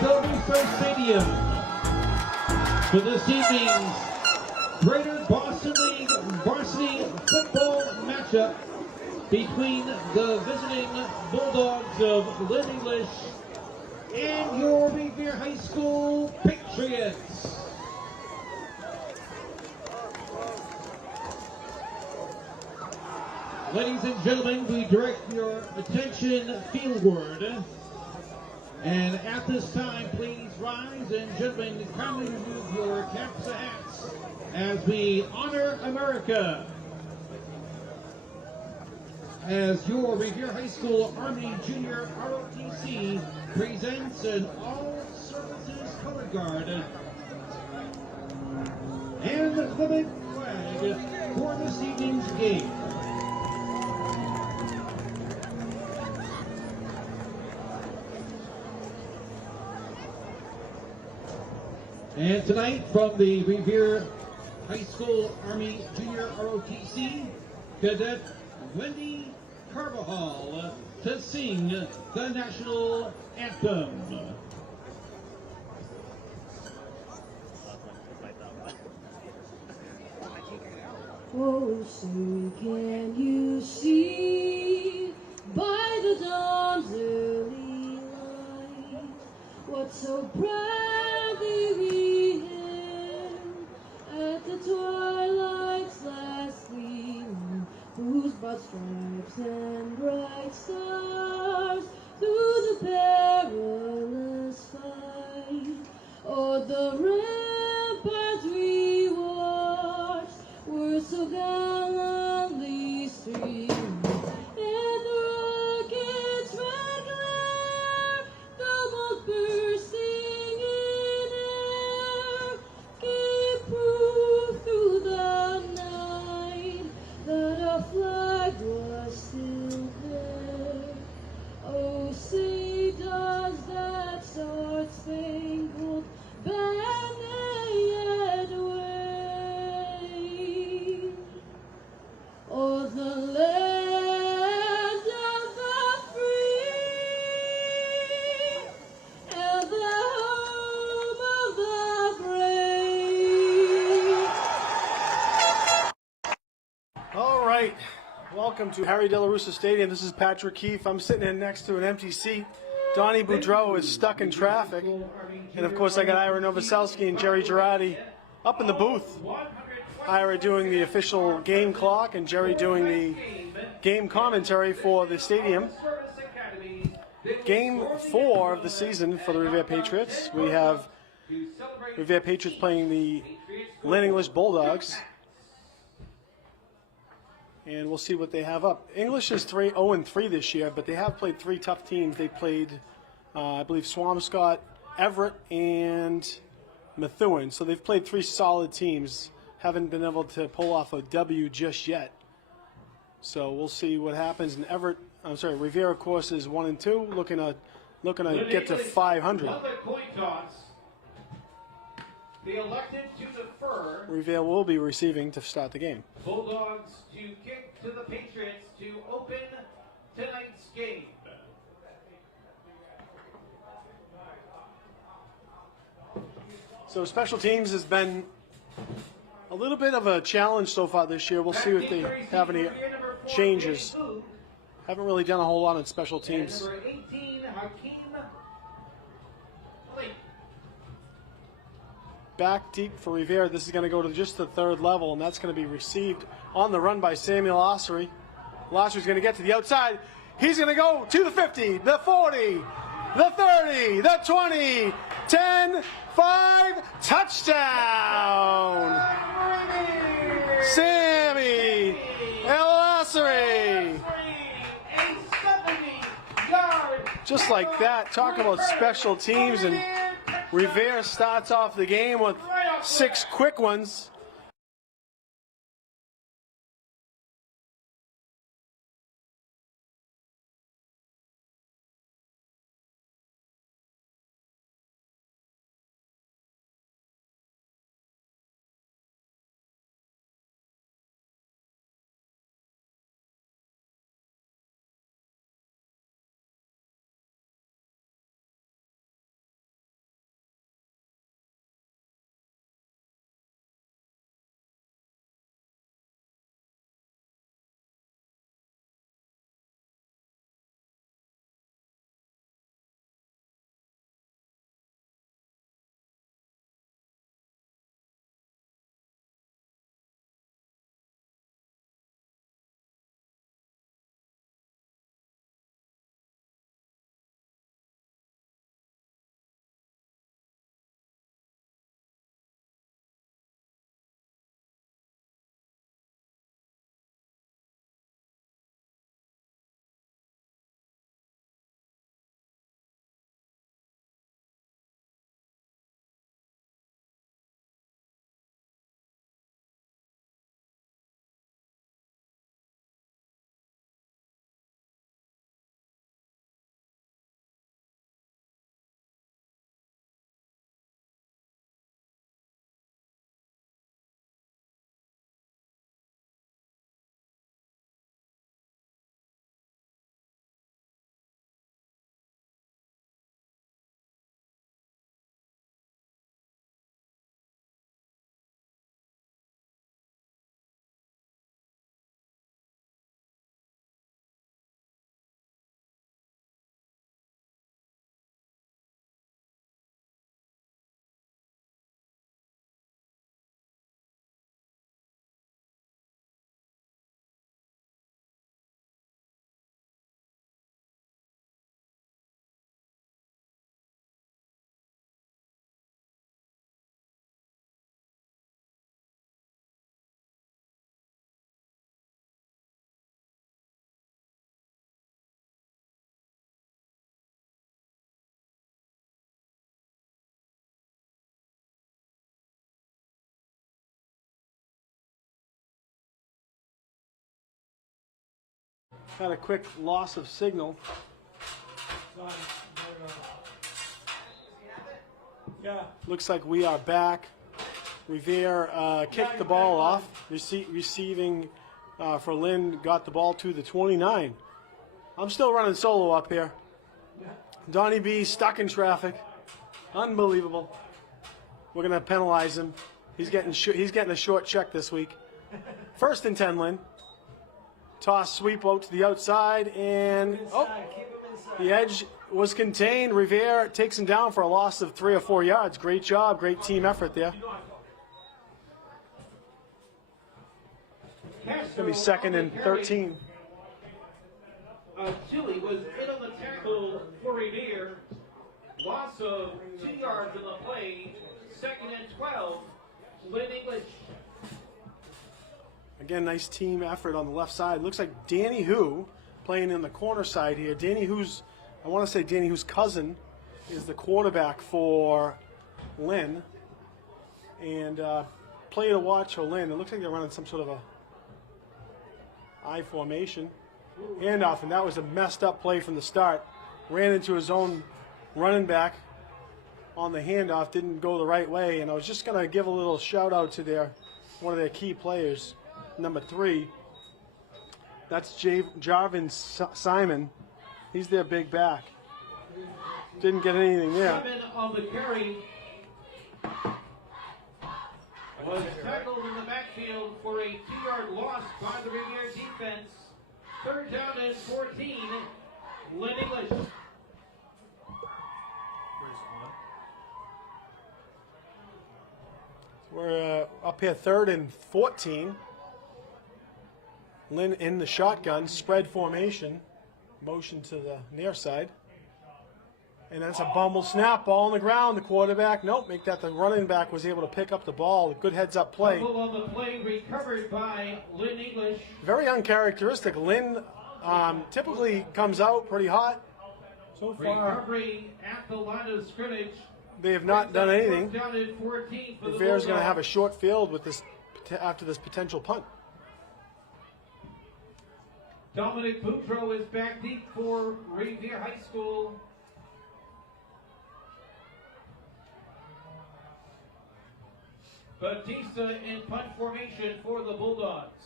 Del Russo Stadium for this evening's Greater Boston League varsity football matchup between the visiting Bulldogs of Lynn English and your Revere High School Patriots. Ladies and gentlemen, we direct your attention fieldward. And at this time, please rise, and gentlemen, kindly remove your caps and hats as we honor America. As your Revere High School Army Junior ROTC presents an all-services color guard and the big flag for this evening's game. And tonight, from the Revere High School Army Junior ROTC, Cadet Wendy Carvajal to sing the national anthem. Oh, say can you see by the dawn's early light what so proudly we hailed at the twilight's last gleam, whose broad stripes and bright stars through the perilous fight o'er the ramparts we watched were so gallantly streamed, and the rockets' red glare, the bolt bursting in air, gave proof through the night that our flag was still there. Oh, say does that star-spangled banner yet wave o'er the land of the free and the home of the brave? All right, welcome to Harry De La Russa Stadium. This is Patrick Keefe. I'm sitting in next to an empty seat. Donnie Boudreau is stuck in traffic. And of course I got Ira Novoselsky and Jerry Girardi up in the booth. Ira doing the official game clock and Jerry doing the game commentary for the stadium. Game 4 of the season for the Revere Patriots. We have Revere Patriots playing the Lynn English Bulldogs. And we'll see what they have up. English is 0-3 this year, but they have played 3 tough teams. They played, I believe, Swampscott, Everett, and Methuen. So they've played 3 solid teams. Haven't been able to pull off a W just yet. So we'll see what happens. And Revere, of course, is 1-2, looking to get to 500. Another coin toss. The elected to defer. Revere will be receiving to start the game. Bulldogs to kick to the Patriots to open tonight's game. So special teams has been a little bit of a challenge so far this year. We'll see if they have any changes. Haven't really done a whole lot on special teams. Number 18, Hakeem Lake. Back deep for Revere. This is going to go to just the 3rd level, and that's going to be received on the run by Samuel Ossery. Ossery's going to get to the outside. He's going to go to the 50, the 40, the 30, the 20, 10, 5, touchdown! Sammy El-Ossery! Just like that, talk about special teams, and Revere starts off the game with 6 quick ones. Had a quick loss of signal. Looks like we are back. Revere kicked the ball off, receiving for Lynn, got the ball to the 29. I'm still running solo up here. Donnie B stuck in traffic. Unbelievable. We're going to penalize him. He's getting a short check this week. 1st and 10, Lynn. Toss sweep out to the outside, and the edge was contained. Revere takes him down for a loss of 3 or 4 yards. Great job, great team effort there. It's going to be 2nd and 13. Julie was in on the tackle for Revere. Loss of 2 yards in the play. 2nd and 12. Lynn English. Again, nice team effort on the left side. Looks like Danny Hu playing in the corner side here. Danny Hu's cousin is the quarterback for Lynn. And play to watch for Lynn. It looks like they're running some sort of a I formation. Handoff, and that was a messed up play from the start. Ran into his own running back on the handoff, didn't go the right way, and I was just going to give a little shout out to one of their key players, number 3. That's Jarvin Simon. He's their big back. Didn't get anything there. Simon on the carry was tackled in the backfield for a 2-yard loss by the Revere defense. 3rd down and 14. Lynn English. We're up here 3rd and 14. Lynn in the shotgun, spread formation, motion to the near side. And that's a bumble snap, ball on the ground. The quarterback, nope, make that the running back was able to pick up the ball. Good heads-up play. Fumble on the play recovered by Lynn English. Very uncharacteristic. Lynn typically comes out pretty hot. So far, recovery at the line of scrimmage. They have not done anything. Revere's going to have a short field with this after this potential punt. Dominic Boudreau is back deep for Revere High School. Batista in punt formation for the Bulldogs.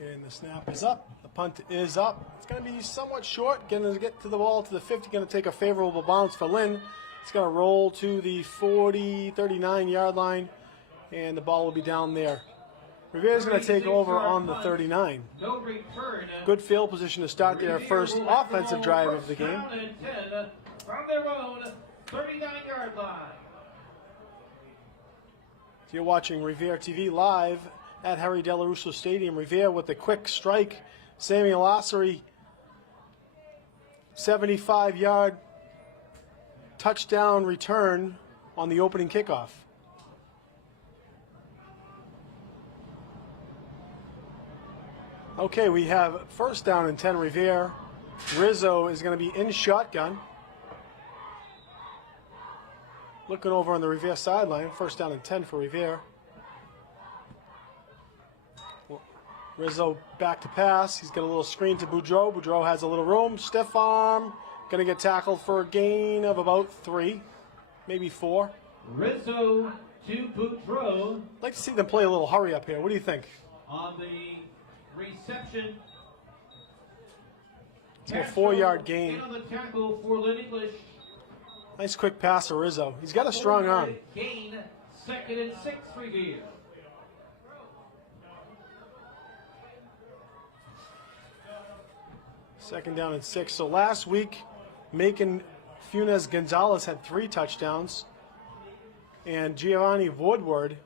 And the snap is up. The punt is up. It's going to be somewhat short. Going to get to the ball to the 50. Going to take a favorable bounce for Lynn. It's going to roll to the 39-yard line. And the ball will be down there. Revere's going to take over on the 39. No return. Good field position to start their first offensive drive of the game. From their own 39-yard line. So you're watching Revere TV live at Harry Delarusso Stadium. Revere with a quick strike. Samuel Ossery, 75-yard touchdown return on the opening kickoff. Okay, we have 1st down and 10 Revere. Rizzo is going to be in shotgun. Looking over on the Revere sideline, 1st down and 10 for Revere. Rizzo back to pass. He's got a little screen to Boudreau. Boudreau has a little room. Stiff arm. Going to get tackled for a gain of about 3, maybe 4. Rizzo to Boudreau. I'd like to see them play a little hurry up here. What do you think? On the reception. It's a 4-yard gain. On the tackle for Lynn English. Nice quick pass to Rizzo. He's got a strong arm. Gain, 2nd and 6 Revere. Second down and 6. So last week, Macon Funes Gonzalez had 3 touchdowns. And Giovanni Woodward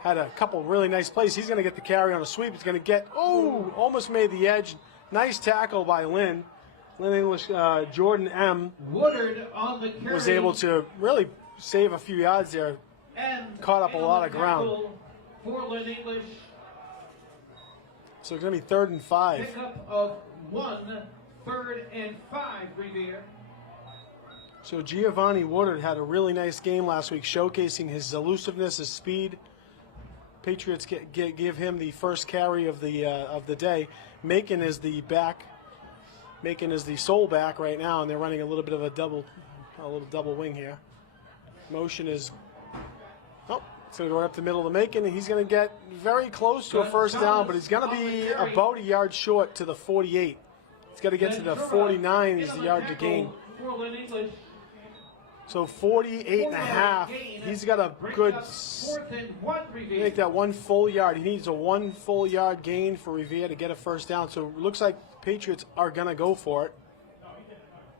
had a couple really nice plays. He's going to get the carry on a sweep. He's going to get, almost made the edge. Nice tackle by Lynn. Lynn English, Jordan M. Woodard on the carry. Was able to really save a few yards there. And caught up a lot of ground. For Lynn English. So it's going to be 3rd and 5. Pickup of 1, 3rd and 5 Revere. So Giovanni Woodard had a really nice game last week, showcasing his elusiveness, his speed. Patriots give him the first carry of the day. Macon is the back. Macon is the sole back right now, and they're running a little bit of a little double wing here. Motion is, it's going to go up the middle of the Macon, and he's going to get very close to a first down, but he's going to be about a yard short to the 48. He's got to get to the 49 is the yard to gain. So 48.5. He's got a good, make that 1 full yard. He needs a 1 full yard gain for Revere to get a first down. So it looks like Patriots are going to go for it.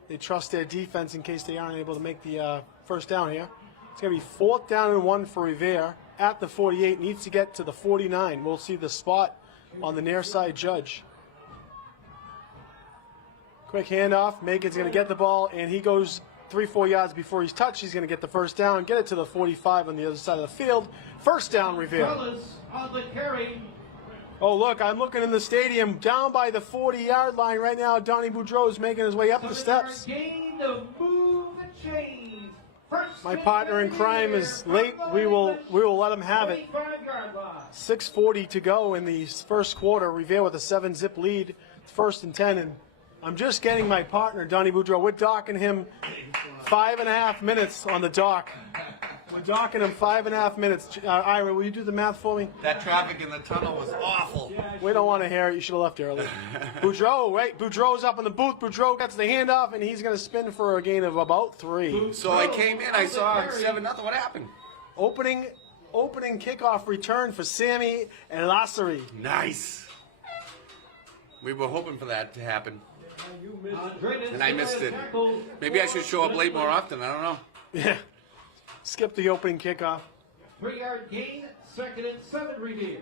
They trust their defense in case they aren't able to make the first down here. It's going to be 4th down and 1 for Revere at the 48. Needs to get to the 49. We'll see the spot on the near side judge. Quick handoff. Macon's going to get the ball, and he goes 3-4 yards before he's touched. He's going to get the first down, get it to the 45 on the other side of the field. First down, Revere. On the carry. Oh, look, I'm looking in the stadium down by the 40-yard line right now. Donnie Boudreau is making his way up the steps. Gain to move the chains. My partner in crime is late. We will let him have it. 6:40 to go in the first quarter. Revere with a 7-zip lead. It's 1st and 10, and I'm just getting my partner, Donnie Boudreau. We're docking him 5.5 minutes on the dock. We're docking him 5.5 minutes. Ira, will you do the math for me? That traffic in the tunnel was awful. We don't want to hear it. You should have left early. Boudreau, right? Boudreau's up in the booth. Boudreau gets the handoff, and he's going to spin for a gain of about 3. So I came in, I saw 7-0. What happened? Opening kickoff return for Sammy and Lasseri. Nice. We were hoping for that to happen. And I missed it. Maybe I should show up late more often. I don't know. Yeah. Skip the opening kickoff. 3-yard gain, 2nd and 7, Revere.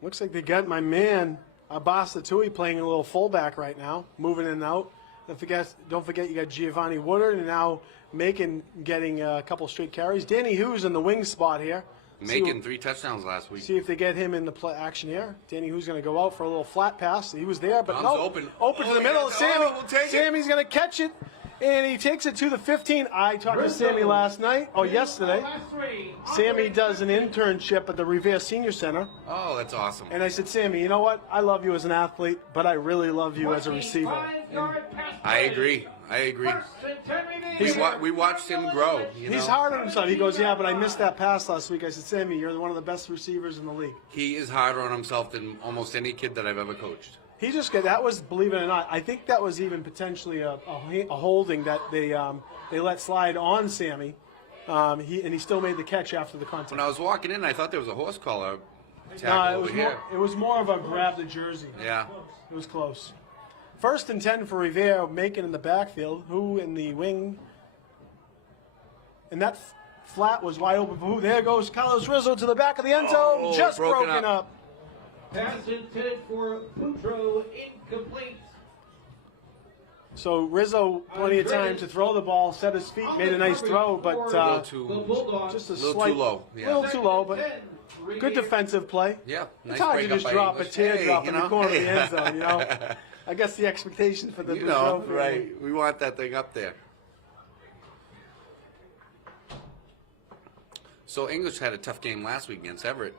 Looks like they got my man, Abasa Tui, playing a little fullback right now, moving in and out. Don't forget you got Giovanni Woodard, and now Macon getting a couple straight carries. Danny Hughes in the wing spot here. Making 3 touchdowns last week. See if they get him in the action here. Danny Who's going to go out for a little flat pass. He was there, but no. Open To the middle of Sammy. We'll take Sammy's going to catch it, and he takes it to the 15. I talked to Sammy yesterday. Sammy does an internship at the Revere Senior Center. Oh, that's awesome. And I said, Sammy, you know what? I love you as an athlete, but I really love you as a receiver. I agree. We watched him grow. He's hard on himself. He goes, yeah, but I missed that pass last week. I said, Sammy, you're one of the best receivers in the league. He is harder on himself than almost any kid that I've ever coached. He just got, that was, believe it or not, I think that was even potentially a holding that they let slide on Sammy. He still made the catch after the contact. When I was walking in, I thought there was a horse collar tackle it was more of a grab the jersey. Yeah. It was close. 1st and 10 for Revere, Macon in the backfield. Who in the wing? And that flat was wide open for who? There goes Carlos Rizzo to the back of the end zone. Just broken up. Pass intended for Boudreau, incomplete. So Rizzo, plenty of time to throw the ball, set his feet, made a nice throw, but just a slight, too low. Yeah. A little too low, but good defensive play. Yeah, nice it's hard to just drop a teardrop in the corner of the end zone, you know. I guess the expectation for the Boudreau. Right. We want that thing up there. So English had a tough game last week against Everett.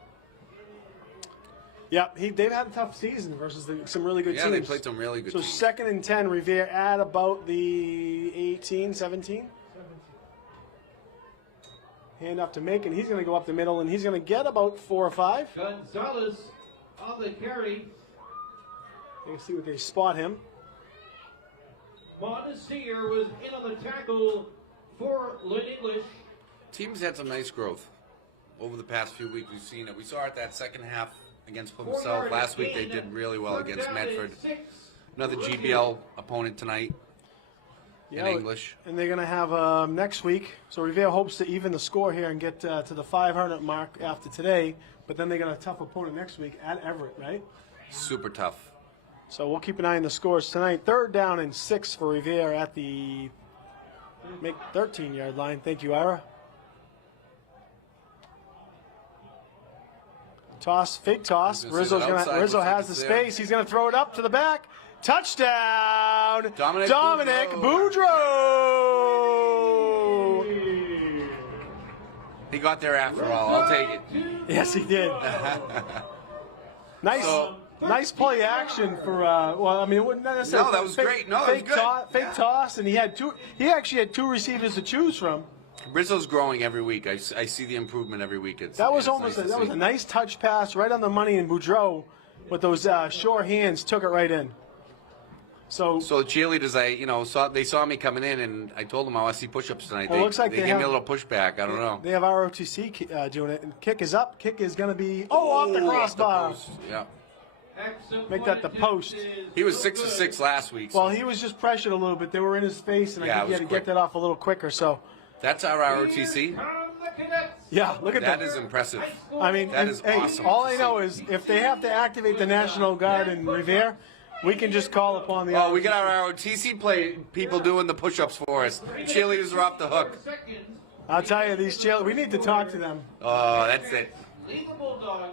Yeah, they've had a tough season versus some really good teams. Yeah, they played some really good teams. So 2nd and 10, Revere at about the 18, 17. Hand off to Macon. He's going to go up the middle, and he's going to get about 4 or 5. Gonzalez on the carry. You can see what they spot him. Montesir was in on the tackle for Lynn English. Teams had some nice growth over the past few weeks. We've seen it. We saw it that second half against Plymouth South. Last week they did really well against Medford. Another GBL opponent tonight in English. And they're going to have next week. So Revere hopes to even the score here and get to the 500 mark after today. But then they got a tough opponent next week at Everett, right? Super tough. So we'll keep an eye on the scores tonight. 3rd down and 6 for Revere at the 13-yard line. Thank you, Ira. Toss, fake toss. Rizzo has the space. He's going to throw it up to the back. Touchdown! Dominic Boudreau! He got there after all. I'll take it. Yes, he did. Nice play action for. Well, I mean, it wouldn't necessarily. No, that was great. No, fake it was good. Fake toss, and he had two. He actually had two receivers to choose from. Rizzo's growing every week. I see the improvement every week. That was a nice touch pass right on the money, and Boudreau with those sure hands took it right in. So the cheerleaders, they saw me coming in, and I told them I want to see push-ups tonight. Well, looks like they gave me a little pushback. I don't know. They have ROTC doing it, and kick is up. Kick is going to be off the crossbar. Off the post. Yeah. Make that the post. He was 6 for 6 last week. Well, he was just pressured a little bit. They were in his face, and I think he had to get that off a little quicker. So that's our ROTC. Yeah, look at that. That is impressive. I mean, that is awesome. All I know is if they have to activate the National Guard in Revere, we can just call upon the. Oh, we got our ROTC people doing the push-ups for us. Cheerleaders are off the hook. I'll tell you, these cheerleaders, we need to talk to them. Oh, that's it.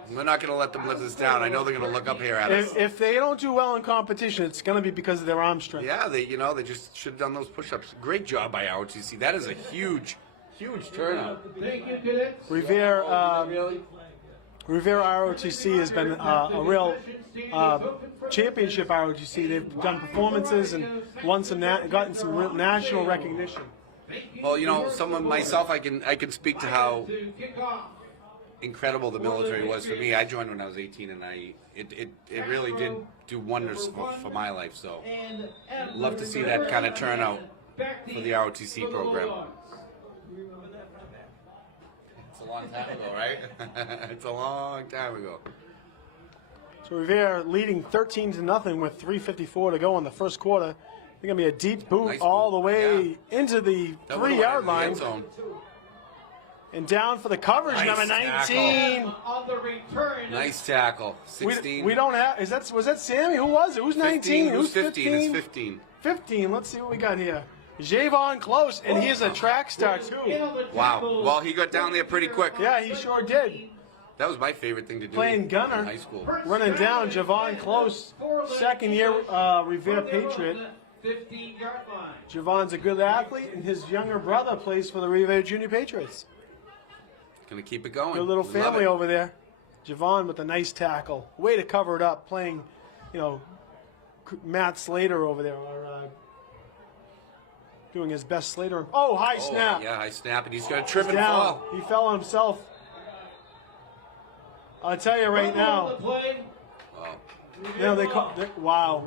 We're not going to let them live this down. I know they're going to look up here at us. If they don't do well in competition, it's going to be because of their arm strength. Yeah, they just should have done those push-ups. Great job by ROTC. That is a huge turnout. Revere ROTC has been a real championship ROTC. They've done performances and won gotten some real national recognition. Well, I can speak to how incredible the military was for me. I joined when I was 18, and it really did do wonders for my life. So, love to see that kind of turnout for the ROTC program. It's a long time ago, right? It's a long time ago. So Revere leading 13-0 with 3:54 to go in the first quarter. It's going to be a deep boot all the way into the 3-yard line. And down for the coverage, number 19. Nice tackle. 16. We don't have. Was that Sammy? Who was it? Who's 19? Who's 15? It's 15. 15. Let's see what we got here. Javon Close, and he's a track star too. Wow. Well, he got down there pretty quick. Yeah, he sure did. That was my favorite thing to do. Playing gunner in high school. Running down Javon Close, second-year Revere Patriot. 15-yard line. Javon's a good athlete, and his younger brother plays for the Revere Junior Patriots. Gonna keep it going. Good little family over there. Javon with a nice tackle. Way to cover it up, playing, Matt Slater over there, doing his best Slater. Oh, high snap. Yeah, high snap, and he's gonna trip and down. fall. He fell on himself. I'll tell you right now. Wow.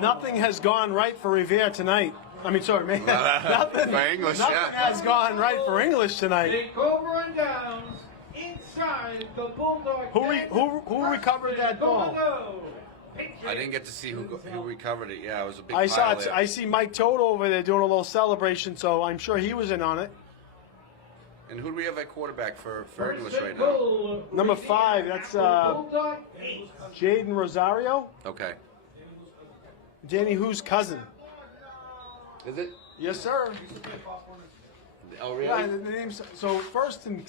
Nothing has gone right for Revere tonight. I mean, sorry, man. Nothing has gone right for English tonight. Take over and downs inside the Bulldog. Who recovered that ball? I didn't get to see who recovered it. Yeah, it was a big I see Mike Toad over there doing a little celebration, so I'm sure he was in on it. And who do we have at quarterback for English right now? Number 5, that's Jaden Rosario. Okay. Danny Who's cousin. Is it? Yes, sir. Oh, really? Yeah, the name's, so first and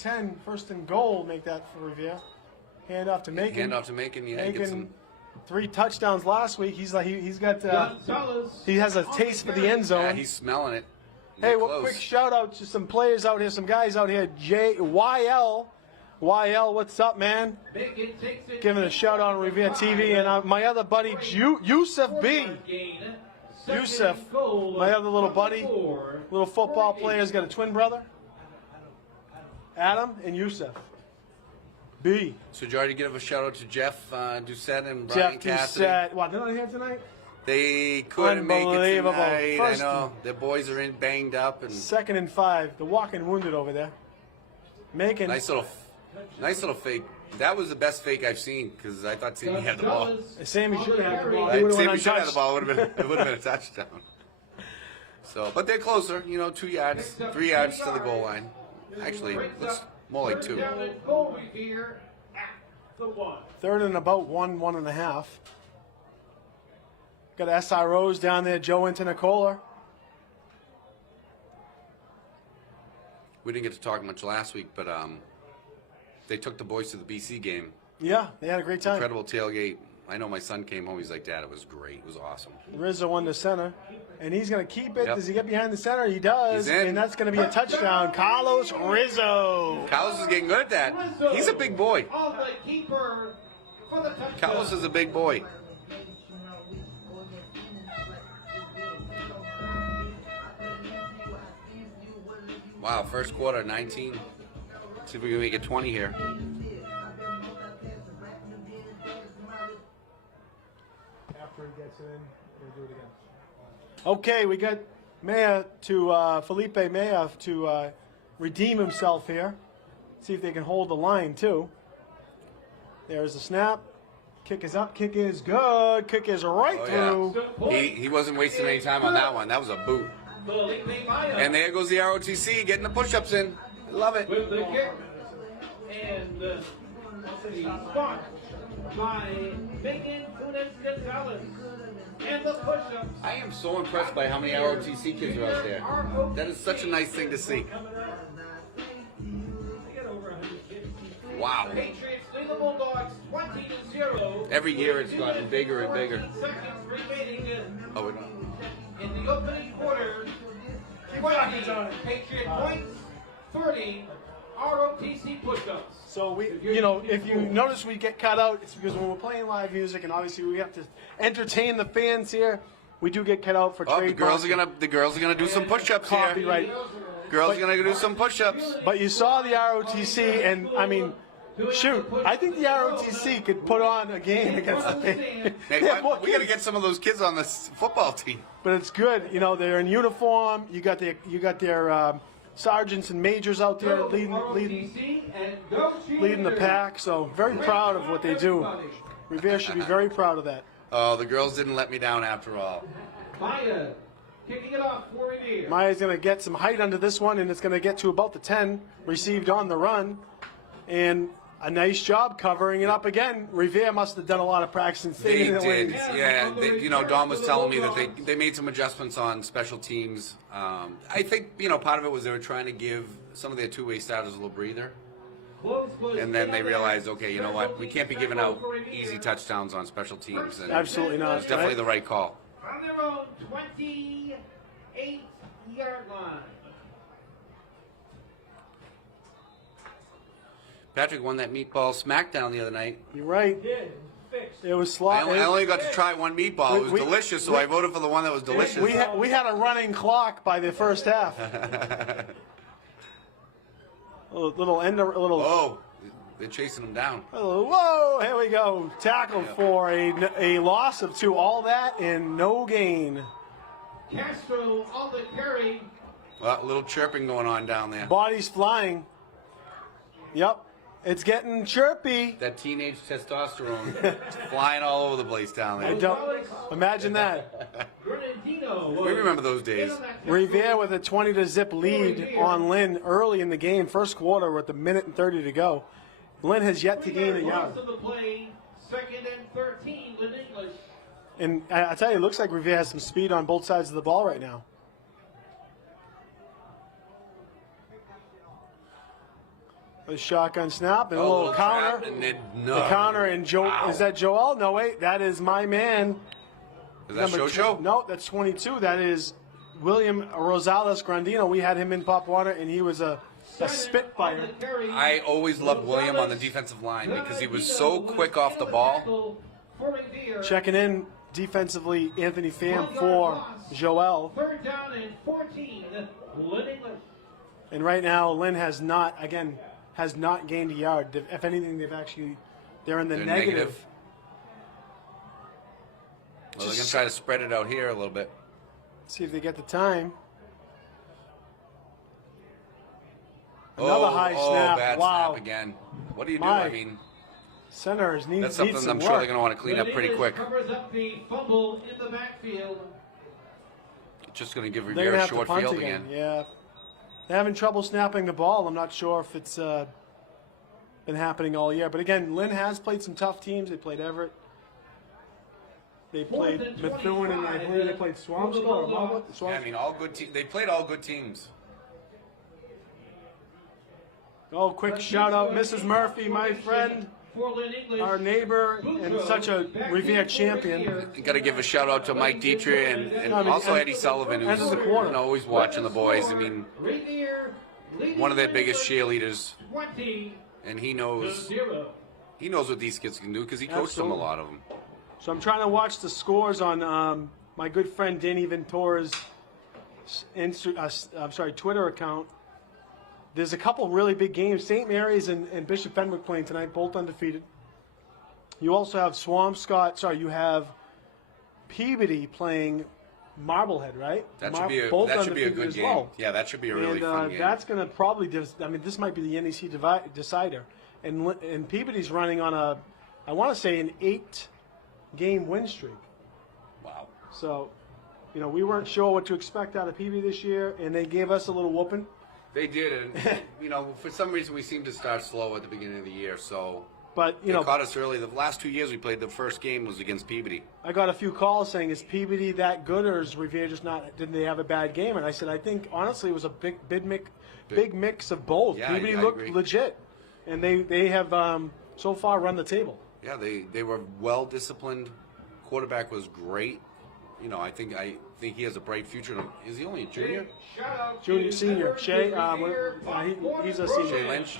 goal, make that for Revere. Hand off to Macon. Yeah. Macon, 3 touchdowns last week. He has a taste for the end zone. Yeah, he's smelling it. Hey, quick shout out to some players out here, some guys out here. YL, what's up, man? Giving a shout out on Revere TV, and my other buddy Yusuf B. Yusuf, my other little buddy, little football player, has got a twin brother, Adam and Yusuf B. So, did you already give a shout out to Jeff Doucette and Brian Cassidy? Jeff Doucette. What, they're not here tonight? They couldn't make it tonight. First, I know. Their boys are banged up. And 2nd and 5. The walking wounded over there. Making nice little fake. That was the best fake I've seen because I thought Sammy had the ball. Sammy should have had the ball. Sammy should have had the ball. It would have been a touchdown. So, but they're closer. 2 yards, 3 yards to the goal line. Actually, it's more like 2. 3rd and about 1.5. Got SROs down there, Joe Antonicola. We didn't get to talk much last week, but they took the boys to the BC game. Yeah, they had a great time. Incredible tailgate. I know my son came home. He's like, Dad, it was great. It was awesome. Rizzo on the center, and he's going to keep it. Yep. Does he get behind the center? He does, He's in. and that's going to be a touchdown. Carlos Rizzo. Carlos is getting good at that. He's a big boy. Of the keeper for the touchdown. Carlos is a big boy. Wow, first quarter, 19. See if we can make it 20 here. After he gets in, we'll do it again. Okay, we got Felipe Maya to redeem himself here. See if they can hold the line too. There's the snap. Kick is up. Kick is good. Kick is right through. He wasn't wasting any time on that one. That was a boot. And there goes the ROTC getting the push-ups in. Love it. With the kick and the spot by Megan Funes-Gonzalez. And the push-ups. I am so impressed by how many ROTC kids are out there. That is such a nice thing to see. Wow. Patriots lead the Bulldogs 20-0. Every year it's gotten bigger and bigger. 14 seconds remaining Oh, we're not. in the opening quarter. 20 Patriot points, 30 ROTC push-ups. So if you notice we get cut out, it's because when we're playing live music, and obviously we have to entertain the fans here, we do get cut out for Oh, trade. the girls are gonna do some push-ups here. Copyright. Girls are gonna do some push-ups. But you saw the ROTC, and I mean, shoot, I think the ROTC could put on a game against the fans. Hey, we gotta get some of those kids on this football team. But it's good, they're in uniform. You got their sergeants and majors out there leading the pack. So very proud of what they do. Revere should be very proud of that. Oh, the girls didn't let me down after all. Maya kicking it off for Revere. Maya's going to get some height under this one, and it's going to get to about the 10, received on the run. And a nice job covering it up again. Revere must have done a lot of practice and They staying in the did, lanes. yeah. Don was telling me that they made some adjustments on special teams. I think part of it was they were trying to give some of their two-way starters a little breather, and then they realized, okay, you know what, we can't be giving out easy touchdowns on special teams. And Absolutely not. it's definitely the right call. On their own 28-yard line. Patrick won that meatball smackdown the other night. You're right. It was I sloppy. only got to try one meatball. It was delicious, so I voted for the one that was delicious. We had a running clock by the first half. Oh, they're chasing him down. Whoa, here we go. Tackled for a loss of 2. All that and no gain. Castro on the carry. Well, a little chirping going on down there. Bodies flying. Yep. It's getting chirpy. That teenage testosterone flying all over the place down there. Imagine that. We remember those days. Revere with a 20-0 lead on Lynn early in the game. First quarter with a minute and 30 to go. Lynn has yet to gain a yard. Second and 13, Lynn English. And I tell you, it looks like Revere has some speed on both sides of the ball right now. A shotgun snap and a little counter. And then, The counter and Is that Joel? No, wait, that is my man. Is that Shosho? No, that's 22. That is William Rosales Grandino. We had him in Pop Water, and he was a spitfire. I always loved William on the defensive line because he was so quick off the ball. Checking in defensively, Anthony Pham for Joel. Third down and 14, Lynn English. And right now, Lynn has not gained a yard. If anything, they're in the They're negative. Well, they're going to try to spread it out here a little bit. See if they get the time. Another high snap. Bad wow. snap again. What do you do? My. I mean, Centers need that's something some I'm sure work. they're going to want to clean up pretty quick. Covers up the fumble in the backfield. Just going to give They're Revere gonna a have to short punt field again. again. Yeah, they're having trouble snapping the ball. I'm not sure if it's been happening all year. But again, Lynn has played some tough teams. They played Everett. They played Methuen, and I believe they played Swampscott or Marlwood. Yeah, I mean, all good teams. They played all good teams. Oh, quick shout out, Mrs. Murphy, my friend. for Lynn English. our neighbor and such a Revere champion. You got to give a shout out to Mike Dietrich and also Eddie Sullivan, who's End of the quarter. always watching the boys. I mean, Revere leading one of their Lynn biggest English cheerleaders, 20 and he to knows 0. what these kids can do because he coached them, a Absolutely. lot of them. So I'm trying to watch the scores on my good friend Danny Ventura's Twitter account. There's a couple really big games. St. Mary's and Bishop Fenwick playing tonight, both undefeated. You also have you have Peabody playing Marblehead, right? That should be a Both that should be a undefeated good as game. well. Yeah, that should be a really And fun game. that's going to probably this might be the NEC decider. And Peabody's running on I want to say an 8-game win streak. Wow. So, we weren't sure what to expect out of Peabody this year, and they gave us a little whooping. They did, and for some reason we seemed to start slow at the beginning of the year. So, But they caught us early. The last 2 years we played, the first game was against Peabody. I got a few calls saying, "Is Peabody that good, or is Revere just not? Didn't they have a bad game?" And I said, "I think honestly it was a big mix of both. Yeah, Peabody I looked agree. legit, and they have so far run the table." Yeah, they were well disciplined. Quarterback was great. I think he has a bright future. Is he only a junior? Shout out Junior, to senior, members Shay. of Revere He's a Football senior. Jay Lynch.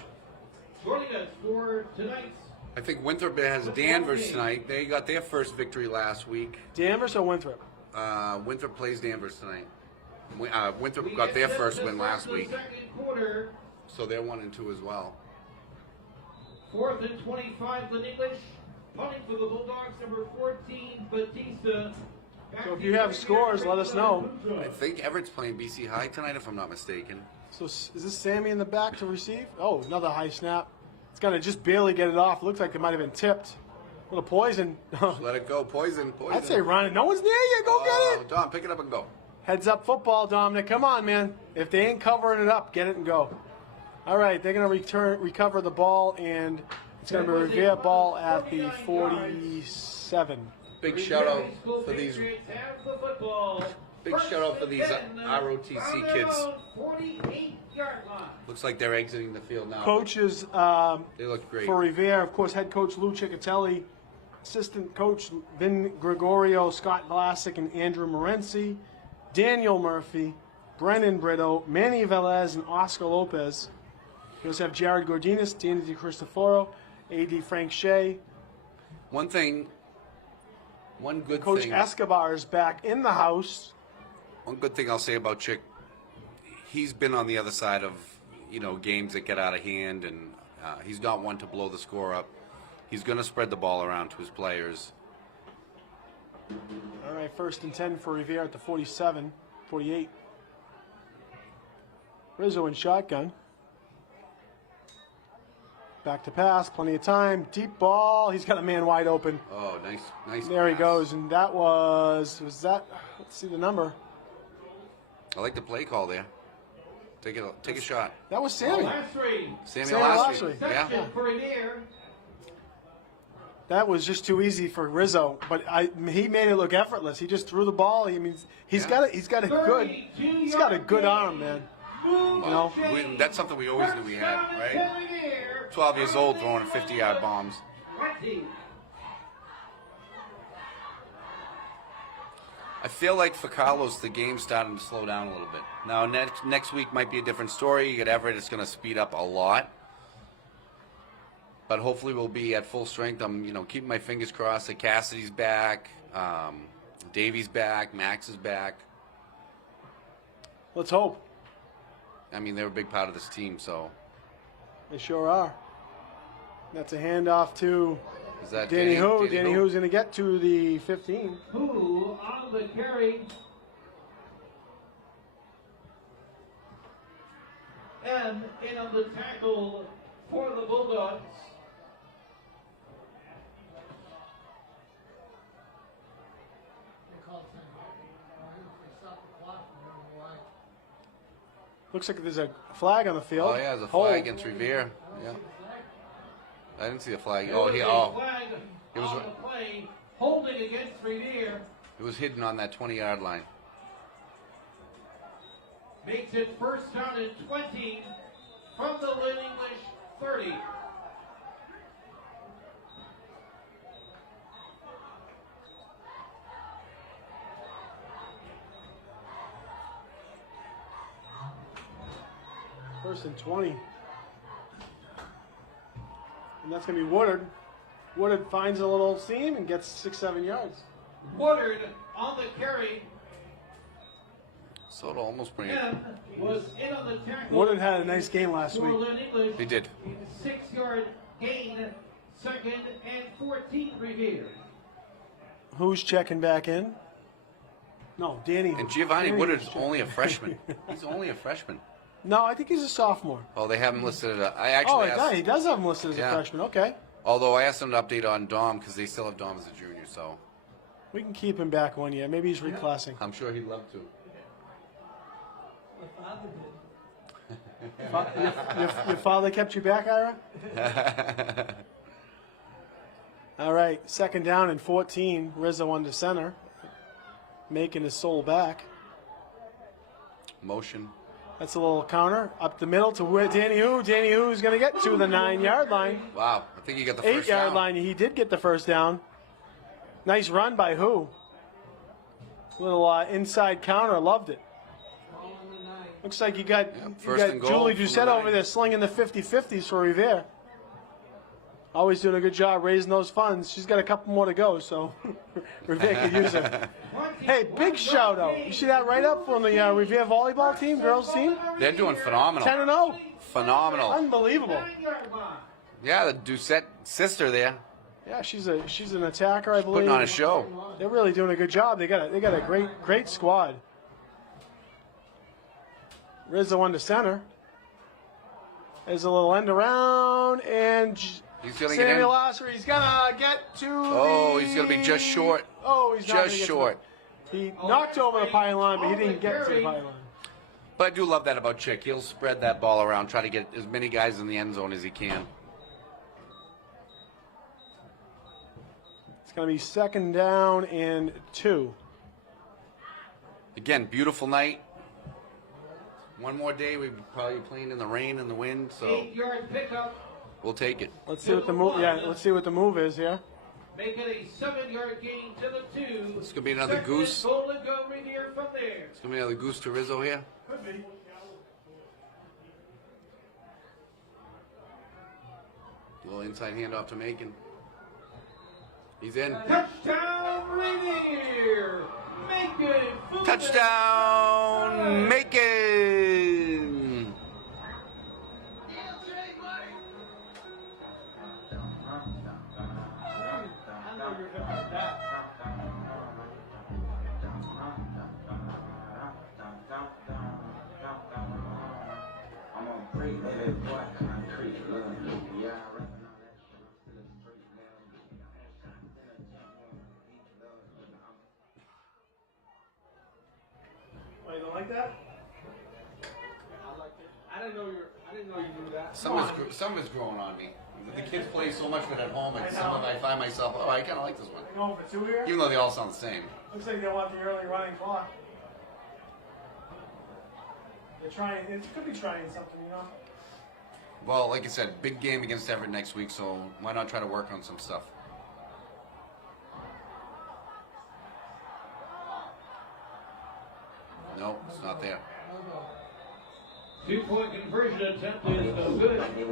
Joining us for tonight's I think Winthrop has Danvers tonight. They got their first victory last week. Danvers or Winthrop? Winthrop plays Danvers tonight. Winthrop got their first win last week, Second quarter, so they're 1-2 as well. 4th and 25, Lynn English. Punting for the Bulldogs, number 14, Batista. So if you have scores, let us know. I think Everett's playing BC High tonight, if I'm not mistaken. So is this Sammy in the back to receive? Oh, another high snap. It's going to just barely get it off. Looks like it might have been tipped. A little poison. Let it go. Poison. I'd say run it. No one's near you. Go get it. Dom, pick it up and go. Heads up football, Dominic. Come on, man. If they ain't covering it up, get it and go. All right, they're going to recover the ball, and it's going to be a Revere ball at the 47. Big shout out for these. Patriots have the football. Big shout out for these ROTC kids. 48-yard line. Looks like they're exiting the field now. Coaches They look great. for Revere, of course, head coach Lou Ciccatelli, assistant coach Vin Gregorio, Scott Vlasic, and Andrew Morency, Daniel Murphy, Brennan Brito, Manny Velez, and Oscar Lopez. You also have Jared Gordinas, Danny DiCristoforo, A.D. Frank Shea. One good Coach thing. Escobar is back in the house. One good thing I'll say about Chick, he's been on the other side of games that get out of hand, and he's not one to blow the score up. He's going to spread the ball around to his players. All right, 1st and 10 for Revere at the 47, 48. Rizzo in shotgun. Back to pass, plenty of time. Deep ball. He's got a man wide open. Oh, nice. There he pass. goes, and that was that? Let's see the number. I like the play call there. Take a shot. That was Sammy. Lastry. Sammy Sammy Lastry. Lastry. Yeah. Section for Revere. That was just too easy for Rizzo, but he made it look effortless. He just threw the ball. He's got a good arm, man. That's something we always knew we had, right? 12 years old throwing 50-yard bombs. I feel like for Carlos, the game's starting to slow down a little bit. Now, next week might be a different story. You get Everett, it's going to speed up a lot. But hopefully we'll be at full strength. I'm, keeping my fingers crossed that Cassidy's back, Davey's back, Max is back. Let's hope. I mean, they're a big part of this team, so. They sure are. That's a handoff to Is that Danny Ho. Danny Ho's going to get to the 15. Who on the carry? And in on the tackle for the Bulldogs. Looks like there's a flag on the field. Oh, yeah, there's a Hold. flag against Revere. Yeah. I didn't see a flag. There was a flag It was- on the play, holding against Revere. It was hidden on that 20-yard line. Makes it first down and 20 from the Lynn English 30. First and 20. And that's going to be Woodard. Woodard finds a little seam and gets 6-7 yards. Woodard on the carry. So it'll almost bring it. Lynn was in on the tackle. Woodard had a nice game last for week. Lynn English. He did. 6-yard gain. 2nd and 14, Revere. Who's checking back in? No, Danny. And Giovanni Danny Woodard's was checking. only a freshman. He's only a freshman. No, I think he's a sophomore. Oh, they have him listed. I Oh, actually asked. he does have him listed as Yeah. a freshman. Okay. Although I asked them to update on Dom because they still have Dom as a junior, so We can keep him back 1 year. Maybe he's reclassing. I'm sure he'd love to. Your father kept you back, Ira? All right, 2nd down and 14. Rizzo under center, making his soul back. Motion. That's a little counter up the middle to where Danny Hu. Danny Hu's going to get to the 9-yard line. Wow, I think he got the first 8-yard down. line. He did get the first down. Nice run by Hu. Little inside counter. Loved it. Looks like you got first and goal Julie from the Doucette 9. over there slinging the 50-50s for Revere. Always doing a good job raising those funds. She's got a couple more to go, so Revere could use it. Hey, big shout out. You see that right up from the Revere volleyball team, girls team? They're doing phenomenal. 10-0. Phenomenal. Unbelievable. 9-yard line. Yeah, the Doucette sister there Yeah, she's an attacker, I believe. putting on a show. They're really doing a good job. They got a great squad. Rizzo under center. There's a little end around, and He's gonna get in. Samuel Osser, he's gonna get to. He's gonna be just short. Oh, he's not Just gonna get to short. He knocked over the pylon, but he didn't get to the pylon. But I do love that about Chick. He'll spread that ball around, try to get as many guys in the end zone as he can. It's gonna be 2nd down and 2. Again, beautiful night. One more day, we'd probably be playing in the rain and the wind, so 8-yard pickup. we'll take it. Let's see what the move. Yeah, let's see what the move is here. Make it a 7-yard gain to the 2. It's gonna be another 2nd goose. Goal to go Revere from there. It's gonna be another goose to Rizzo here. Could be. A little inside handoff to Macon. He's in. Touchdown Revere. Make it. Touchdown, Macon! Oh, you don't like that? I like it. I didn't know you knew that. Some of it's growing on me. The kids play so much of it at home, and some of it I find myself, oh, I kind of like this one. They're going for 2 here. Even though they all sound the same. Looks like they want the early running clock. They're trying. It could be trying something, you know. Well, like I said, big game against Everett next week, so why not try to work on some stuff? No, it's not there. 2-point conversion attempt is no good. 8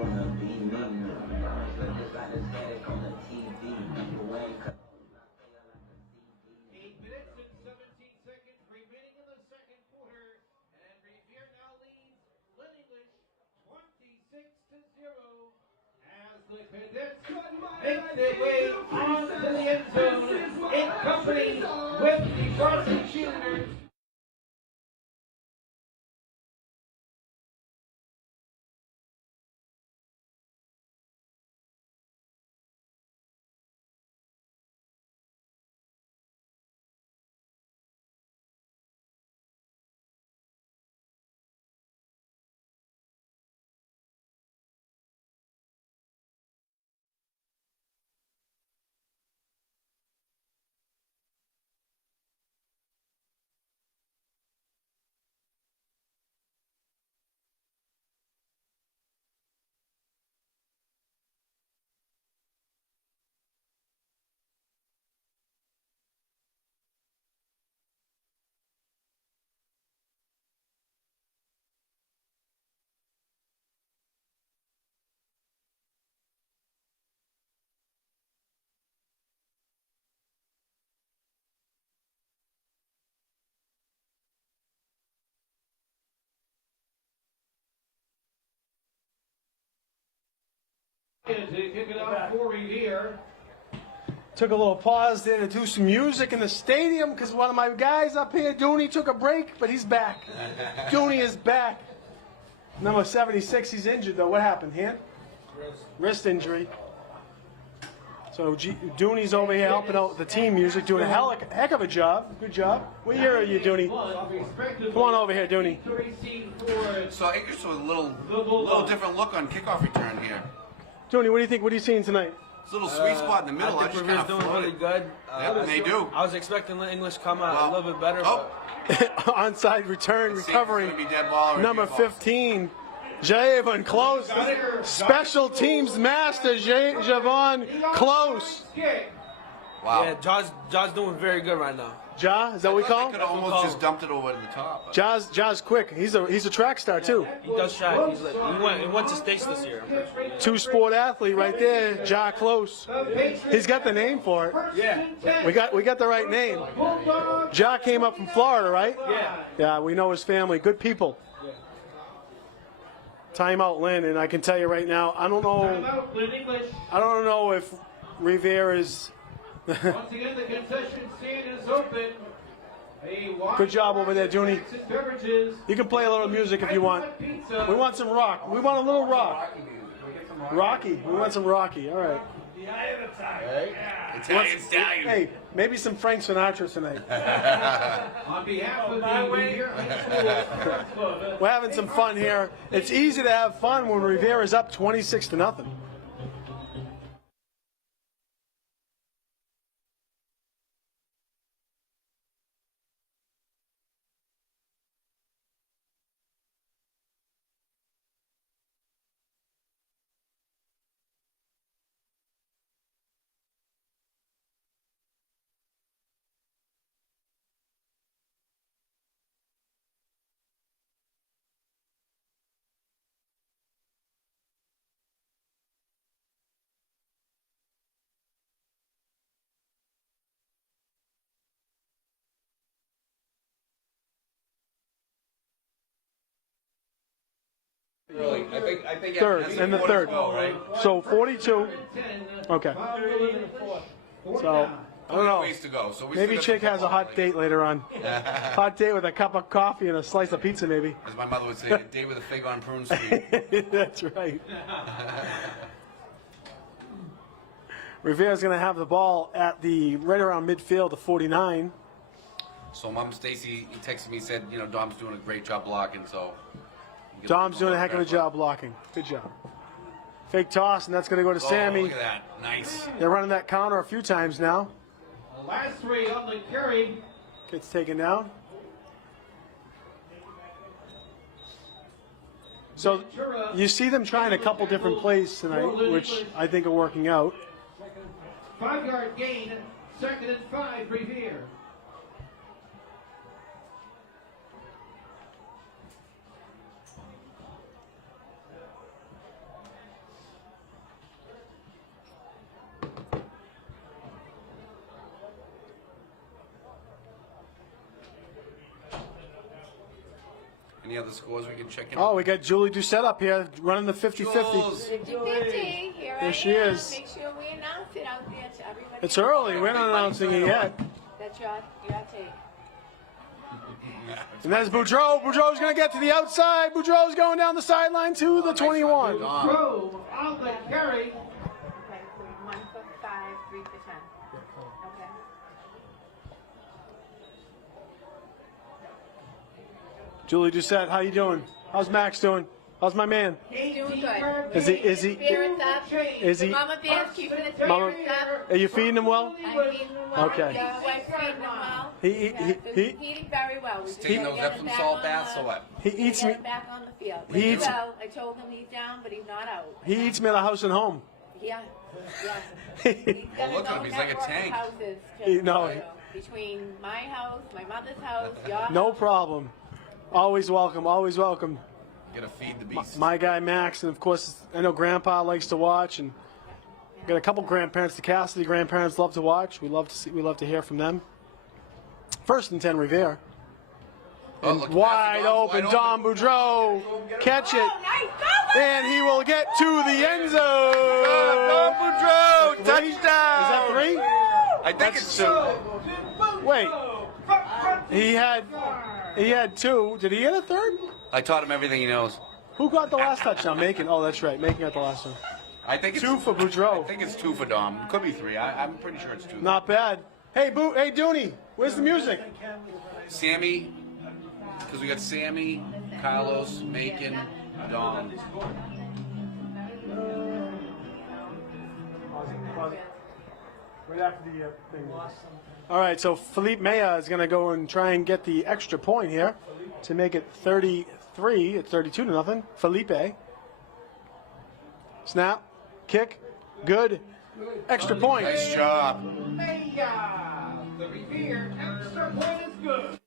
minutes and 17 seconds remaining in the second quarter, and Revere now leads Lynn English 26-0 as the Cadets make their way onto the end zone in company with the varsity cheerleaders. To kick it off for Revere. Took a little pause there to do some music in the stadium because one of my guys up here, Dooney, took a break, but he's back. Dooney is back. Number 76, he's injured though. What happened? Hand? Wrist injury. So Dooney's over here helping out the team music, doing a heck of a job. Good job. What year are you, Dooney? Come on over here, Dooney. So I guess a little different look on kickoff return here. Dooney, what do you think? What are you seeing tonight? It's a little sweet spot in the middle. I think Revere's doing really good. Yep, they do. I was expecting the English come out a little bit better. Onside return, recovery. Be dead ball or Number 15, Javon Close. Special teams master, Javon Close. Wow. Yeah, Jaw's doing very good right now. Ja, is that what we call Could him? have almost just dumped it over to the top. Ja's quick. He's a track star too. He does track. He went to states this year. Two-sport athlete right there, Ja Close. He's got the name for it. Yeah. We got the right name. Ja came up from Florida, right? Yeah. Yeah, we know his family. Good people. Timeout, Lynn, and I can tell you right now, I don't know if Revere is. Once again, the concession stand is open. Good job over there, Dooney. You can play a little music if you want. We want some rock. We want a little rock. Rocky. We want some Rocky. All right. Italian stallion. Hey, maybe some Frank Sinatra tonight. On behalf of the Revere High School. We're having some fun here. It's easy to have fun when Revere is up 26-0. I think Third, in the third. So 42. Okay. So, I don't know. Ways to go. So Maybe Chick has a hot date later on. Hot date with a cup of coffee and a slice of pizza, maybe. As my mother would say, a day with a fig on prune street. That's right. Revere's going to have the ball at the right around midfield, the 49. So Mom Stacy texted me, said, Dom's doing a great job blocking. So Dom's doing a heck of a job blocking. Good job. Fake toss, and that's going to go to Sammy. Look at that. Nice. They're running that counter a few times now. The last three on the carry. Gets taken down. So you see them trying a couple different plays tonight, which I think are working out. 5-yard gain, 2nd and 5, Revere. Any other scores we can check in? Oh, we got Julie Doucette up here running the 50-50. 50-50. Here There I she am. is. Make sure we announce it out there to everybody. It's early. We're not announcing it yet. That's your tape. And that's Boudreau. Boudreau's going to get to the outside. Boudreau's going down the sideline to the 21. Throw on the carry. Okay, 1 for 5, 3 for 10. Okay. Julie Doucette, how you doing? How's Max doing? How's my man? He's doing good. Is he? Spirits up. Is he? Mama Bear's keeping the spirits Mama, up. are you feeding him well? I'm feeding him well. Okay. Your wife's feeding him well. He eating very well. He's taking those Epsom salt baths or what? he eats me. Get him back on the field. He He's eats- out. I told him he's down, but he's not out. He eats me at a house and home. Yeah. He's gonna look at go him, he's like a network tank. houses He- no. between my house, my mother's house, your No house. problem. Always welcome. Always welcome. Gotta feed the beast. My guy Max, and of course I know Grandpa likes to watch, and got a couple grandparents. The Cassidy grandparents love to watch. We love to see. We love to hear from them. 1st and 10, Revere. Oh, And look, wide Dom's open, Dom Boudreau. Catch it. Oh, nice. Go, And he will get to the end zone. Tom Boudreau, touchdown. Is that 3? I think it's 2. Wait. He had 2. Did he get a 3rd? I taught him everything he knows. Who got the last touchdown? Macon. Oh, that's right. Macon got the last one. I think it's 2 for Boudreau. I think it's 2 for Dom. Could be 3. I'm pretty sure it's 2. Not bad. Hey, hey, Dooney. Where's the music? Sammy, because we got Sammy, Carlos, Macon, Dom. Right after the thing. All right, so Felipe Maya is going to go and try and get the extra point here to make it 33. It's 32-0. Felipe. Snap. Kick. Good. Extra point. Nice job. The Revere extra point is good.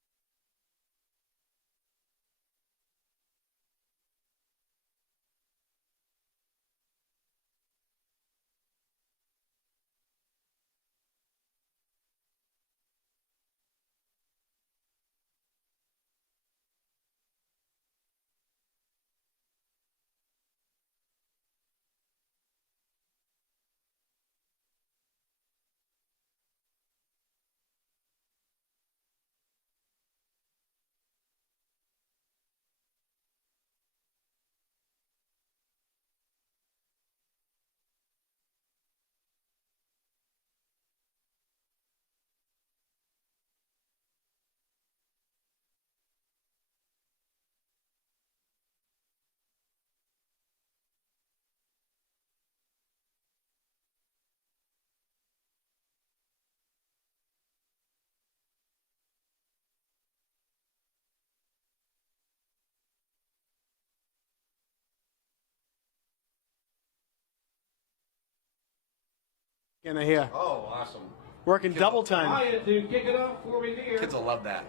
In here. Oh, awesome. Working double time. Ryan to kick it off for Revere. Kids will love that.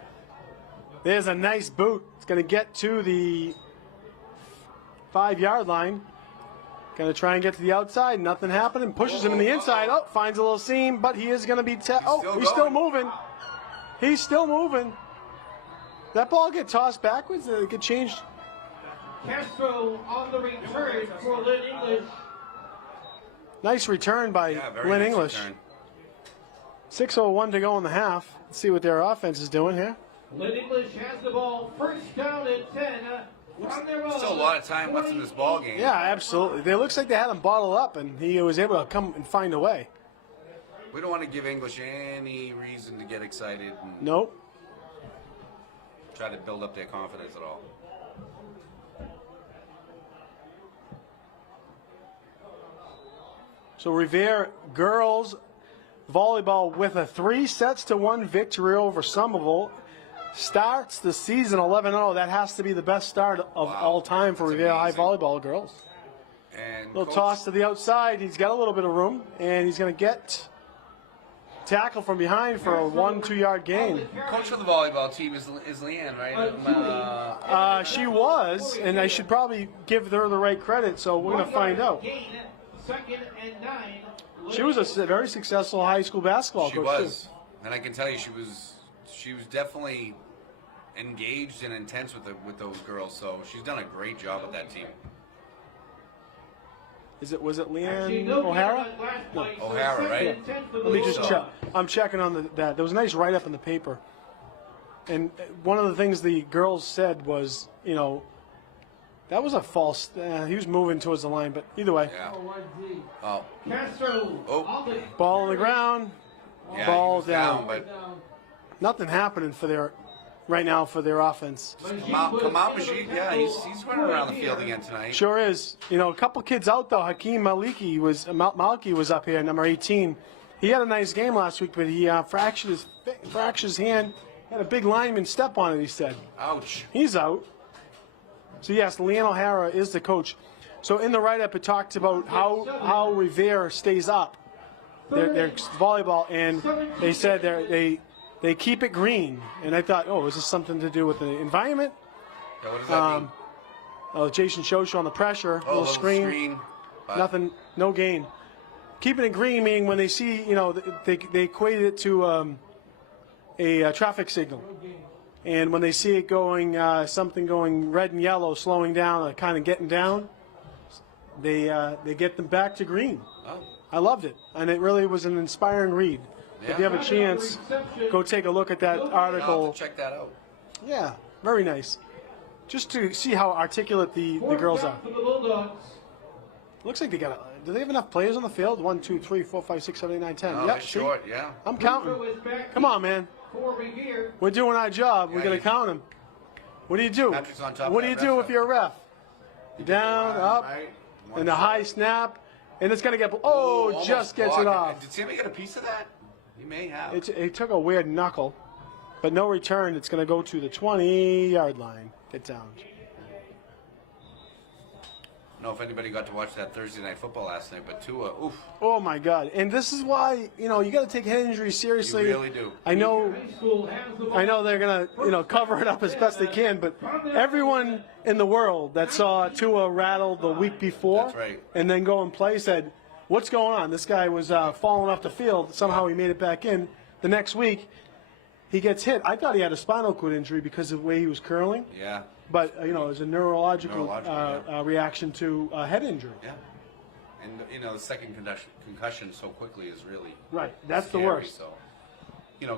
There's a nice boot. It's going to get to the 5-yard line. Going to try and get to the outside. Nothing happening. Pushes him in the inside. Oh, finds a little seam, but he is going to be he's still moving. He's still moving. That ball get tossed backwards? It get changed? Castro on the return for Lynn English. Nice return by Very Lynn nice English. return. 6:01 to go in the half. Let's see what their offense is doing here. Lynn English has the ball. First down and 10. On their own. Still a lot of time left in this ball game. Yeah, absolutely. It looks like they had him bottled up, and he was able to come and find a way. We don't want to give English any reason to get excited and Nope. try to build up their confidence at all. So Revere girls volleyball with a 3-1 victory over Somerville. Starts the season 11-0. That has to be the best start of all time for That's Revere High amazing. volleyball girls. And Little Coach, toss to the outside. He's got a little bit of room, and he's going to get tackle from behind for a 1-2 yard gain. Coach for the volleyball team is Leanne, right? She was, and I should probably give her the right credit, so we're going to find out. Second and 9. She was a very successful high school basketball She coach, was, and I can tell you, she was definitely engaged and intense with those girls. So she's done a great job with that team. Was it Leanne O'Hara? No. O'Hara, right? Let me just check. I'm checking on that. There was a nice write-up in the paper. And one of the things the girls said was, that was a false. He was moving towards the line, but either way. Yeah. Oh. Castro. Oh. Ball on the ground. Yeah, Ball he was down. But Nothing happening right now for their offense. Kamal Majid, yeah, he's running around the field again tonight. Sure is. A couple kids out though. Hakeem Maliki was up here, number 18. He had a nice game last week, but he fractured his hand. Had a big lineman step on it, he said. Ouch. He's out. So yes, Leanne O'Hara is the coach. So in the write-up, it talks about how Revere stays up their volleyball, and they said they keep it green. And I thought, is this something to do with the environment? Yeah, what does that mean? Jason Shoshu on the pressure, little screen, nothing, no gain. Keeping it green meaning when they see, they equated it to a traffic signal. And when they see it going, something going red and yellow, slowing down, kind of getting down, they get them back to green. Oh, I loved it, and it really was an inspiring read. yeah. If you have a chance, go take a look at that I'll have article. to check that out. Yeah, very nice. Just to see how articulate the girls are. For the Bulldogs. Looks like they got. Do they have enough players on the field? 1, 2, 3, 4, 5, 6, 7, 8, 9, 10. Oh, Yep, it's see? short, yeah. I'm counting. Is back Come on, man. for Revere. We're doing our job. We Yeah, got to you- count them. What do you do? Patrick's on top What of do you that do ref, if you're a ref? Down, up, Right. and a high snap, and it's gonna get. Oh, almost just gets it blocked. off. Did Sammy get a piece of that? He may have. It took a weird knuckle, but no return. It's gonna go to the 20-yard line. Get down. I don't know if anybody got to watch that Thursday night football last night, but Tua, oof. Oh my God! And this is why you got to take head injuries seriously. You really do. I know. High school has the ball. I know they're gonna cover it up as best they can, but everyone in the world that saw Tua rattle the week before That's right. and then go and play said, "What's going on?" This guy was falling off the field. Somehow he made it back in. The next week, he gets hit. I thought he had a spinal cord injury because of the way he was curling, Yeah, but it was a neurological Neurological, reaction to a head injury. yeah. And, the second concussion so quickly is really Right, that's the scary, worst. So,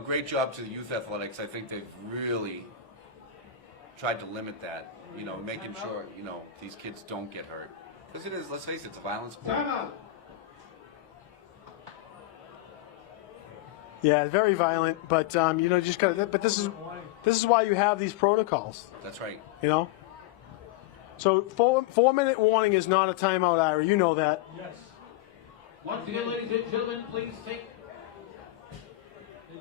great job to the youth athletics. I think they've really tried to limit that, making sure, these kids don't get hurt. Because it is, let's face it, it's a violent sport. Timeout. Yeah, very violent, but just gotta. But this is why you have these protocols. That's right. So 4-minute warning is not a timeout, Ira. You know that. Yes. Once again, ladies and gentlemen, please take.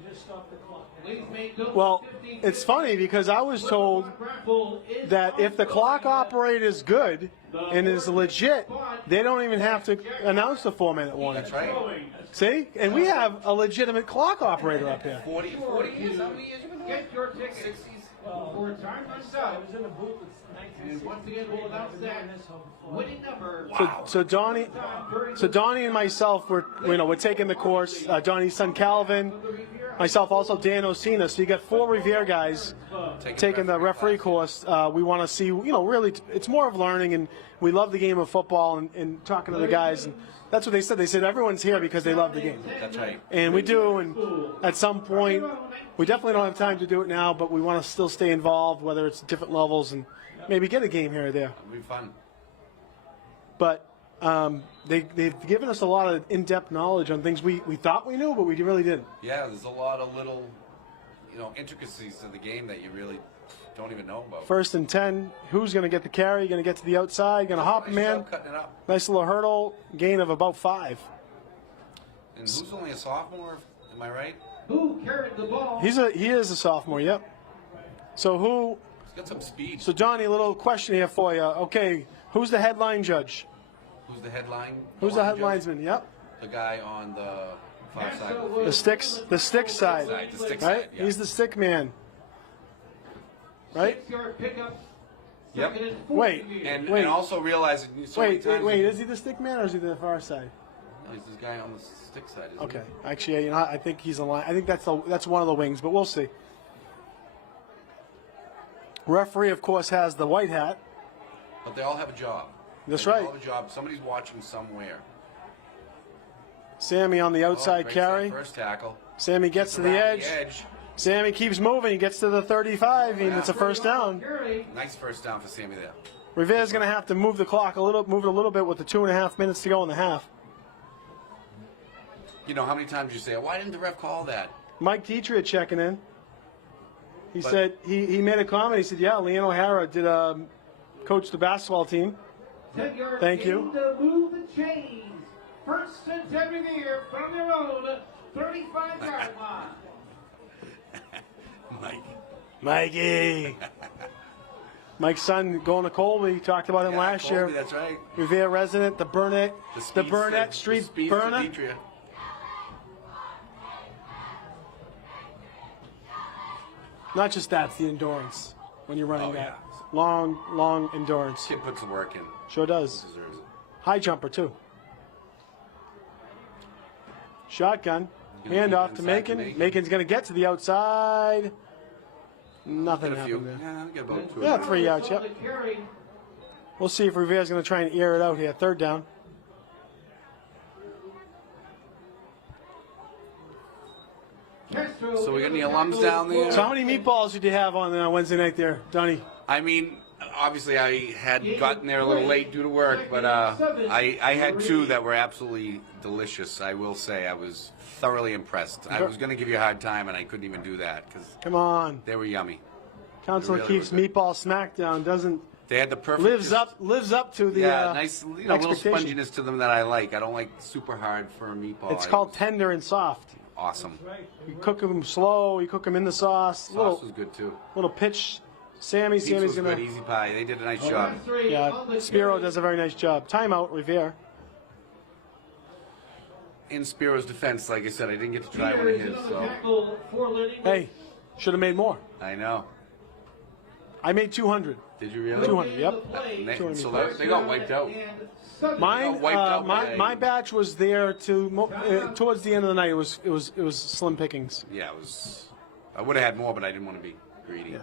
Just stop the clock. Please make those Well, 15 it's funny because I was told Raffle is that if the clock ongoing. operator is good and is legit, they don't even have to announce the 4-minute warning. That's right. See? And we have a legitimate clock operator up here. 40 years? How many years you been doing? Get your tickets 60s? before time runs I out. was in the booth with And once again, we'll announce that winning number. So Donnie and myself we're taking the course. Donnie's son Calvin, myself also Dan Osina. So you got 4 Revere guys taking the referee course. We want to see, really, it's more of learning, and we love the game of football and talking to the guys. And that's what they said. They said everyone's here because they love the game. That's right. And we do, and at some point, we definitely don't have time to do it now, but we want to still stay involved, whether it's different levels, and maybe get a game here or there. It'll be fun. But they've given us a lot of in-depth knowledge on things we thought we knew, but we really didn't. Yeah, there's a lot of little, intricacies to the game that you really don't even know about. 1st and 10, who's going to get the carry? Going to get to the outside? Going to hop him Nice in? job cutting it up. Nice little hurdle, gain of about 5. And who's only a sophomore? Am I right? Who carried the ball? He is a sophomore. Yep. So who? He's got some speed. So Johnny, a little question here for you. Okay, who's the headline judge? Who's the headline? Who's the line judge? headlinesman? Yep. The guy on the far side. The sticks side. The stick Right? side, yeah. He's the stick man. Right? 6-yard pickup. Yep. Second and 40 Wait. here. And also realizing so many times. Wait. Is he the stick man or is he the far side? He's this guy on the stick side. Isn't Okay. Actually, I think he's a line. I think that's one of the wings, but we'll see. Referee, of course, has the white hat. He? But they all have a job. That's They right. all have a job. Somebody's watching somewhere. Sammy on the outside Great carry. save, first tackle. Sammy gets to the Around edge. Sammy keeps moving. He gets to the 35, and it's a first down. Carry. Nice first down for Sammy there. Revere's going to have to move the clock move it a little bit with the 2.5 minutes to go in the half. How many times you say, why didn't the ref call that? Mike Dietrich checking in. He But- said he made a comment. He said, "Yeah, Leanne O'Hara did coach the basketball team." 10-yard Thank you. gain to move the chains. First and 10 Revere from their own 35-yard line. Mikey. Mike's son going to Colby. Talked about him last Colby, year. That's right. Revere resident, the Burnett speedster- Street the speedster burner. Demetria. Not just that, it's the endurance when you're running Oh, that. yeah. Long endurance. Kid puts the work in. Sure does. Deserves it. High jumper, too. Shotgun. Hand off to Inside to Macon. Macon. Macon's going to get to the outside. Nothing Get a few. happened there. Yeah, get about 2. Yeah, 3 yards, So yep. the carry We'll see if Revere's going to try and air it out here. Third down. So we got any alums down there? So how many meatballs did you have on Wednesday night there, Donnie? I mean, obviously I had gotten there a little late due to work, but I had 2 that were absolutely delicious. I will say I was thoroughly impressed. I was going to give you a hard time, and I couldn't even do that because Come on. they were yummy. Council really keeps were good. Meatball Smackdown doesn't They had the perfect lives up to the nice little expectation. sponginess to them that I like. I don't like super hard for a meatball. It's called tender and soft. Awesome. You cook them slow. You cook them in the sauce. Sauce was good too. Little pitch. Sammy's Pizza was gonna. good. Easy pie. They did a nice job. Yeah, Spiro does a very nice job. Timeout, Revere. In Spiro's defense, like I said, I didn't get to try one of his, so Hey, should have made more. I know. I made 200. Did you really? 200. Yep. So they got wiped out. Mine, wiped out my batch was there towards the end of the night. It was slim pickings. Yeah, it was. I would have had more, but I didn't want to be greedy.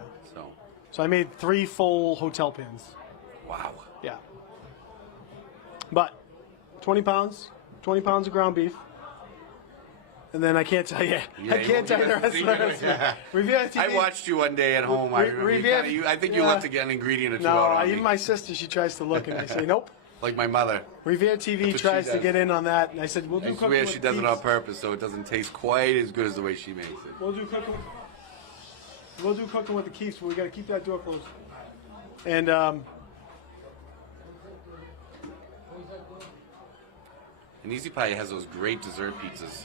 So I made 3 full hotel pans. Wow. Yeah. But 20 pounds of ground beef. And then I can't tell you. Yeah, I can't tell you the rest of the recipe. Yeah. Revere TV. I watched you one day at home. I think you left to get an ingredient or 2 out on even me. my sister, she tries to look and I say, nope. Like my mother. Revere TV what tries she to does. get in on that, and I said, we'll do I cooking swear with she does it peas. on purpose, so it doesn't taste quite as good as the way she makes it. We'll do cooking. We'll do cooking with the Keiths, but we got to keep that door closed. And And Easy Pie has those great dessert pizzas.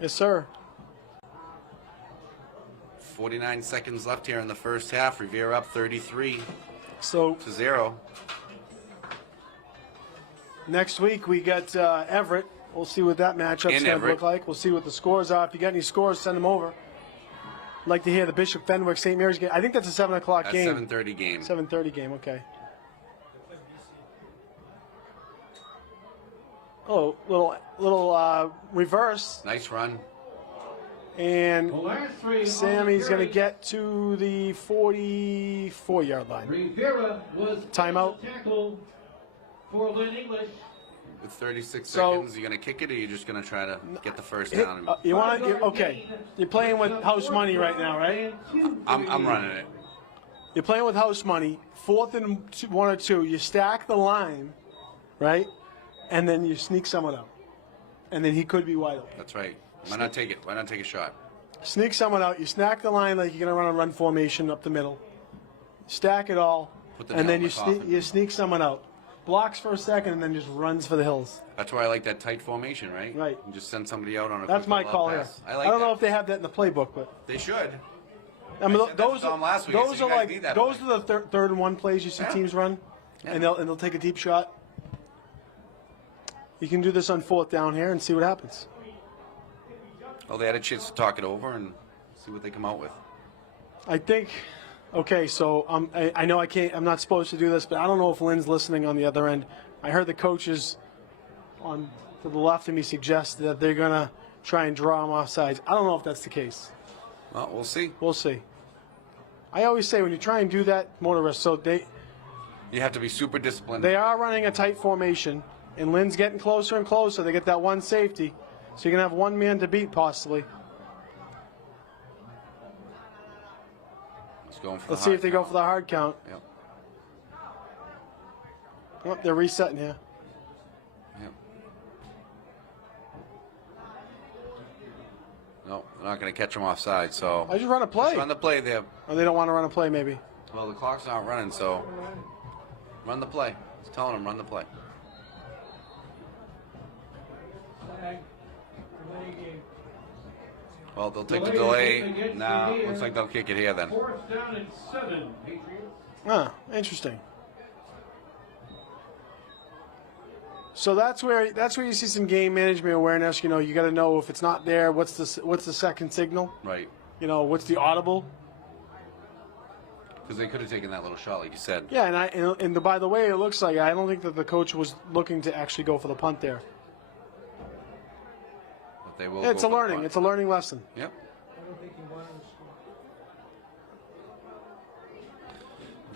yes, sir. 49 seconds left here in the first half. Revere up 33 So to 0. next week we got Everett. We'll see what that matchup's In going to Everett. look like. We'll see what the scores are. If you got any scores, send them over. I'd like to hear the Bishop Fenwick St. Mary's game. I think that's a 7 o'clock That's game. 7:30 game. 7:30 game. Okay. Oh, little reverse, Nice run. and Sammy's going to get to the 44-yard line. Rivera was Timeout. tackle for Lynn English. With 36 So- seconds, you going to kick it, or you just going to try to get the first down? You want to? Okay. You're playing with house money right now, right? I'm running it. You're playing with house money. 4th and 1 or 2. You stack the line, right? And then you sneak someone out, and then he could be wide open. That's right. Why not take it? Why not take a shot? Sneak someone out. You stack the line like you're going to run a run formation up the middle. Stack it all, Put the and nail then in the coffin. you sneak someone out. Blocks for a second, and then just runs for the hills. That's why I like that tight formation, right? Right. And just send somebody out on a That's quick my little call here. pass. I like don't know that. if they have that in the playbook, but They should. I mean, I said that those to Tom last week. I those said, are "You guys like need that those play." are the third and 1 plays you see Yeah. teams run, Yeah. and they'll take a deep shot. You can do this on 4th down here and see what happens. Well, they had a chance to talk it over and see what they come out with. I think. Okay, so I know I can't. I'm not supposed to do this, but I don't know if Lynn's listening on the other end. I heard the coaches on to the left of me suggest that they're gonna try and draw them off sides. I don't know if that's the case. Well, we'll see. We'll see. I always say when you try and do that, motorists. So You have to be super disciplined. they are running a tight formation, and Lynn's getting closer and closer. They get that one safety, so you're gonna have one man to beat possibly. Let's go for Let's the see hard if they go count. for the hard count. Yep. Oh, they're resetting here. Yep. No, they're not going to catch them offside, so. I just run a play. Just run the play there. Or they don't want to run a play, maybe. Well, the clock's not running, so run the play. Just telling them, run the play. Well, they'll take the delay. Nah, looks like they'll kick it here then. 4th down and 7, Patriots. Ah, interesting. So that's where you see some game management awareness. You know, you got to know if it's not there, what's the second signal? Right. You know, what's the audible? Because they could have taken that little shot, like you said. Yeah, and by the way, it looks like I don't think that the coach was looking to actually go for the punt there. they will. It's go a for the learning. punt. It's a learning lesson. Yep.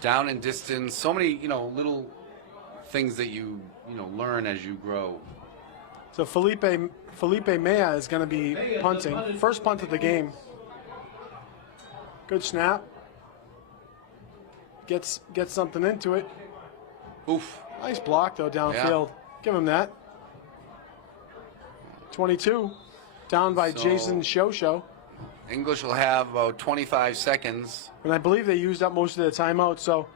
Down and distance. So many, little things that you learn as you grow. So Felipe Mea is going to be punting. First punt of the game. Good snap. Gets something into it. Oof. Nice block though downfield. Yeah. Give him that. 22. Down by Jason Shosho. English will have about 25 seconds. And I believe they used up most of their timeout, so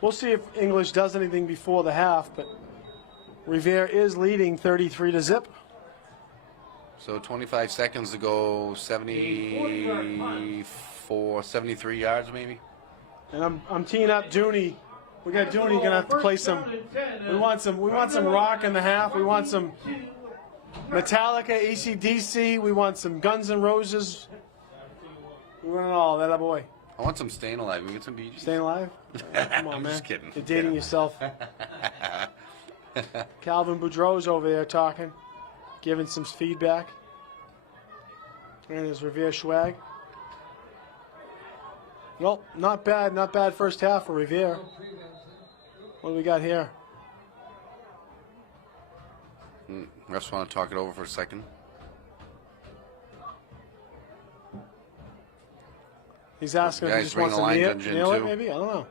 we'll see if English does anything before the half, but Revere is leading 33-0. So 25 seconds to go, 73 yards maybe. And I'm teeing up Dooney. We got Dooney gonna have to play some. We want some rock in the half. We want some Metallica, AC/DC. We want some Guns N' Roses. We want it all. That boy. I want some Staying Alive. We get some BG. Staying alive? Come on, I'm man. just kidding. You're dating yourself. Calvin Boudreau's over there talking, giving some feedback. And there's Revere swag. Well, not bad first half for Revere. What do we got here? Refs want to talk it over for a second. He's asking if he Guys, just bring wants the to line nail judge in, it, too. maybe? I don't know.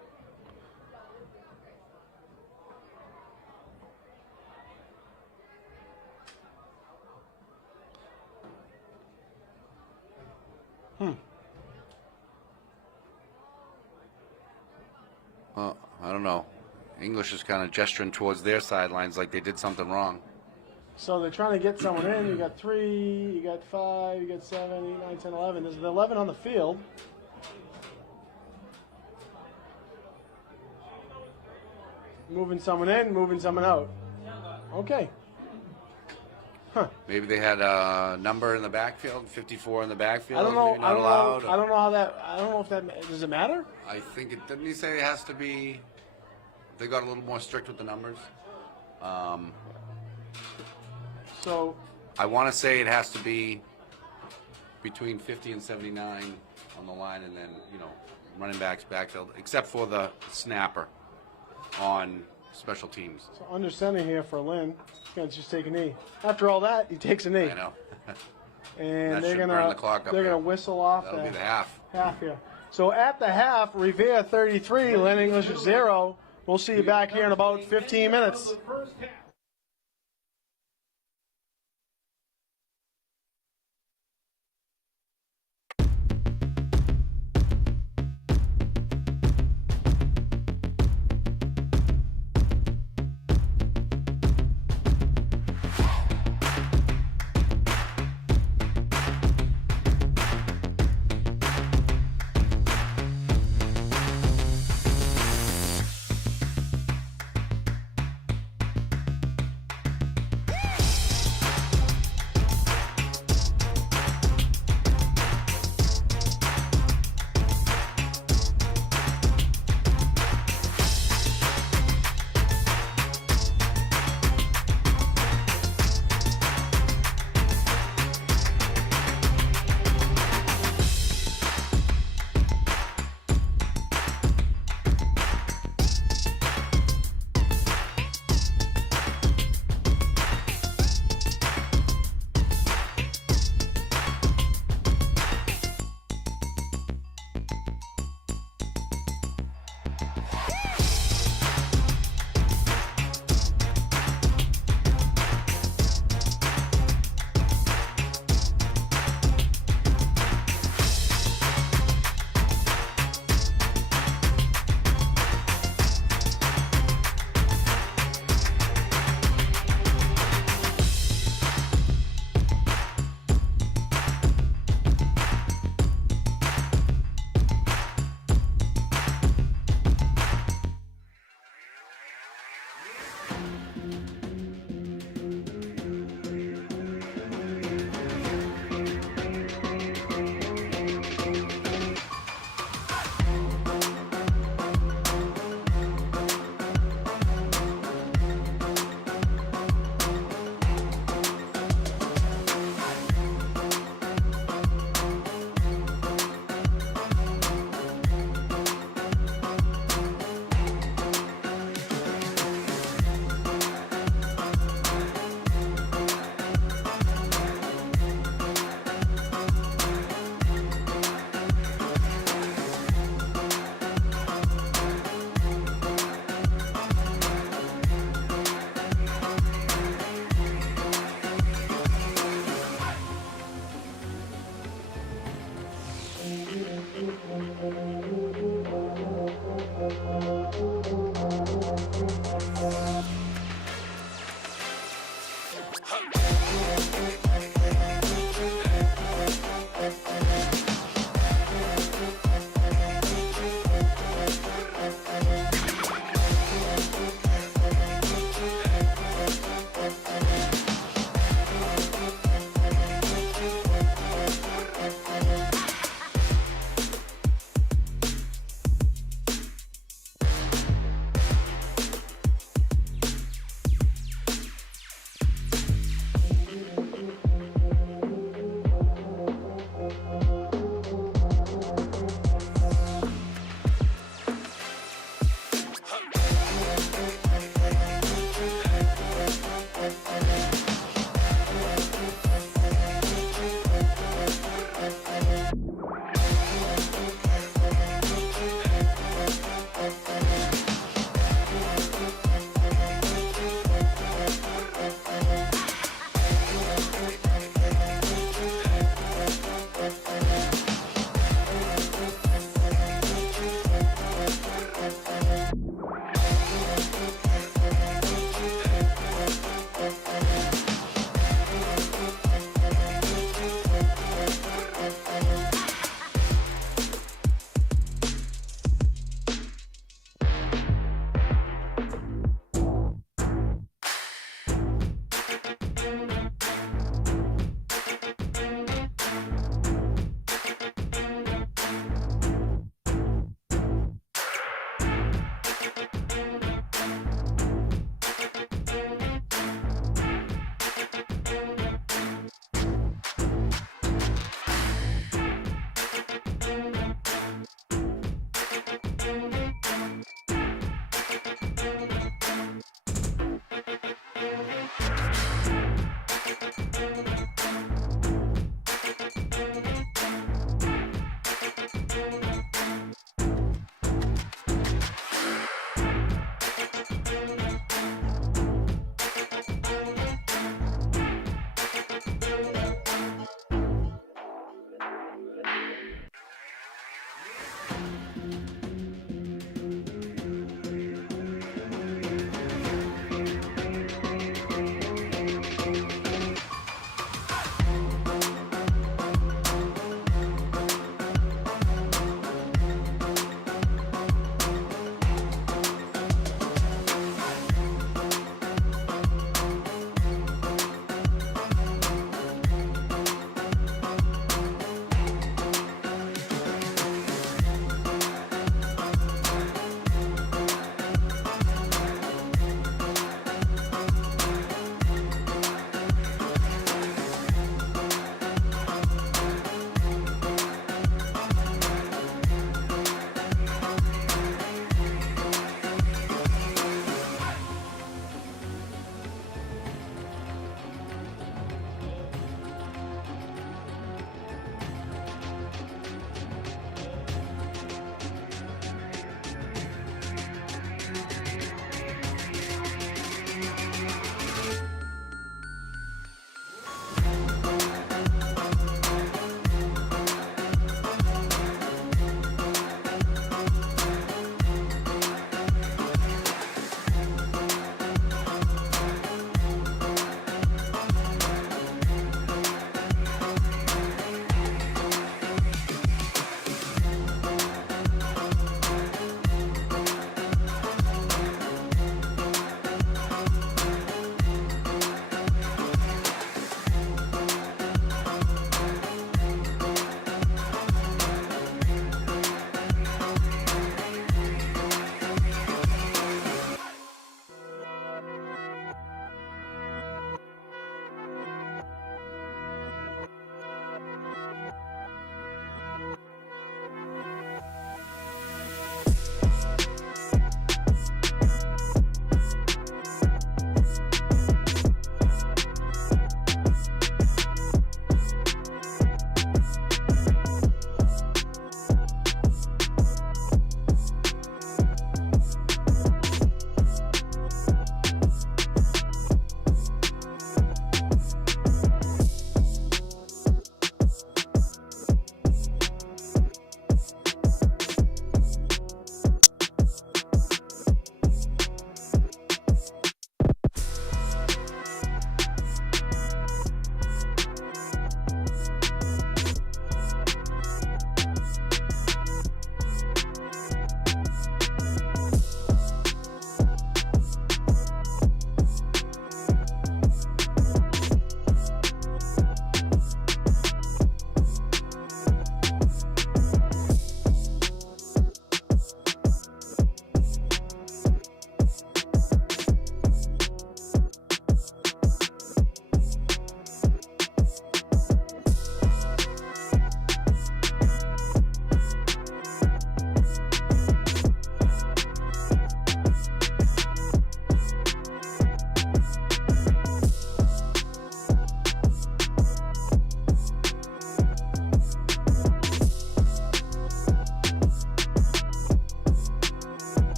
Well, I don't know. English is kind of gesturing towards their sidelines like they did something wrong. So they're trying to get someone in. You got 3, you got 5, you got 7, 8, 9, 10, 11. There's an 11 on the field. Moving someone in, moving someone out. Okay. Maybe they had a number in the backfield, 54 in the backfield. I don't know. Maybe not allowed. I don't know how that. I don't know if that does it matter. I think it didn't. He say it has to be. They got a little more strict with the numbers. So I want to say it has to be between 50 and 79 on the line, and then running backs backfield, except for the snapper on special teams. So under center here for Lynn. He's gonna just take a knee. After all that, he takes a knee. I know. And That they're should burn gonna the clock up they're here. gonna whistle off That'll be the half. half here. So at the half, Revere 33, Lynn English 0. We'll see you back here in about 15 minutes. First half.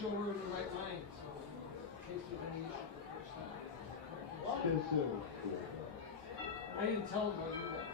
sure we're in the right line, so in case there's any issue the first time. I didn't tell him I'll do that.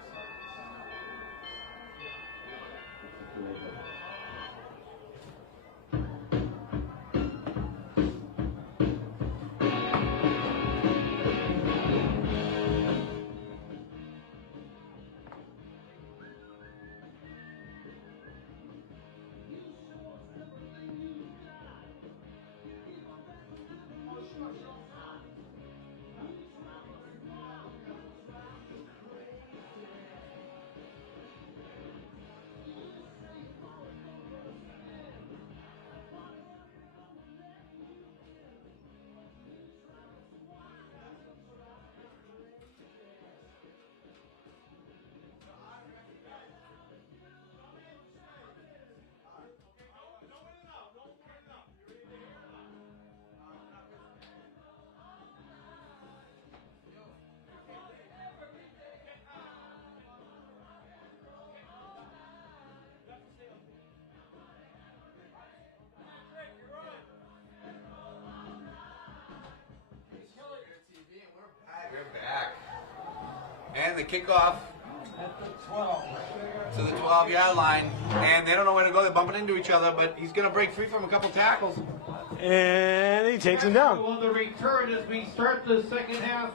We're back. And the kickoff to the 12-yard line. And they don't know where to go. They're bumping into each other, but he's going to break free from a couple tackles. And he takes him down. On the return as we start the second half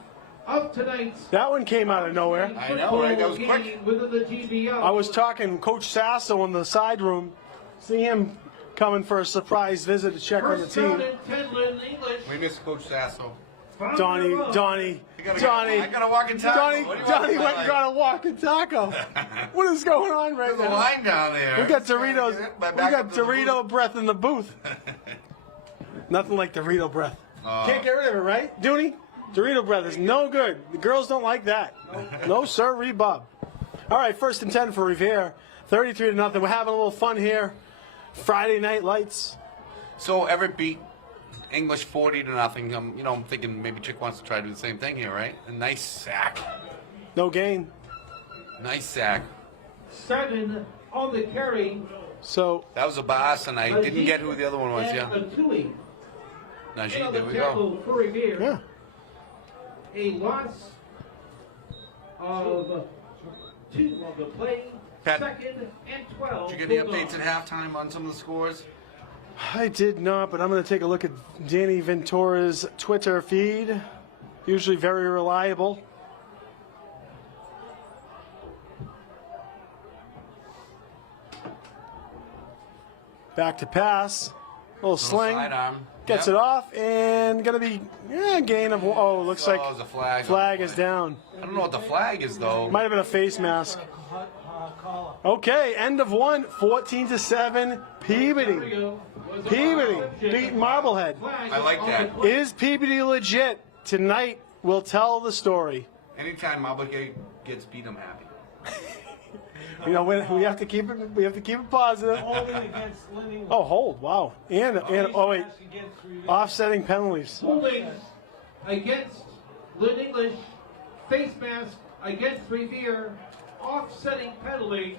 of tonight's. That one came out of nowhere. I know, right? That was quick. Within the GBL. I was talking Coach Sasso in the side room. See him coming for a surprise visit to check on the First down team. and 10, Lynn English. We missed Coach Sasso. Donnie. I got a walking tackle. Donnie went and got a walking taco. What is going on right There's a now? line down there. We got Doritos. Back We got up to the Dorito breath in the booth. Nothing like Dorito breath. Can't get rid of it, right, Dooney? Dorito breath is no good. The girls don't like that. No, sir, Bob. All right, 1st and 10 for Revere. 33-0. We're having a little fun here. Friday night lights. So Everett beat English 40-0. I'm thinking maybe Chick wants to try to do the same thing here, right? A nice sack. No gain. Nice sack. 7 on the carry. So That was a boss, and I didn't get who the other one was. And Yeah. a Tui. Najee, there we tackle go. for Revere. yeah. A loss of 2 on the play. Pat, 2nd and 12. Did you get any updates at halftime on some of the scores? I did not, but I'm going to take a look at Danny Ventura's Twitter feed. Usually very reliable. Back to pass. Little sling. Sidearm. Gets it off and going to be a gain of, looks like it was a flag. flag is down. I don't know what the flag is, though. Might have been a face mask. Okay, end of 1, 14-7, Peabody. Peabody beat Marblehead. I like that. Is Peabody legit? Tonight we'll tell the story. Anytime Marblehead gets beat, I'm happy. You know, we have to keep it. We have to keep it positive. Holding against Lynn. Oh, hold! Wow, and oh wait, offsetting penalties. Holding against Lynn English. Face mask against Revere. Offsetting penalties.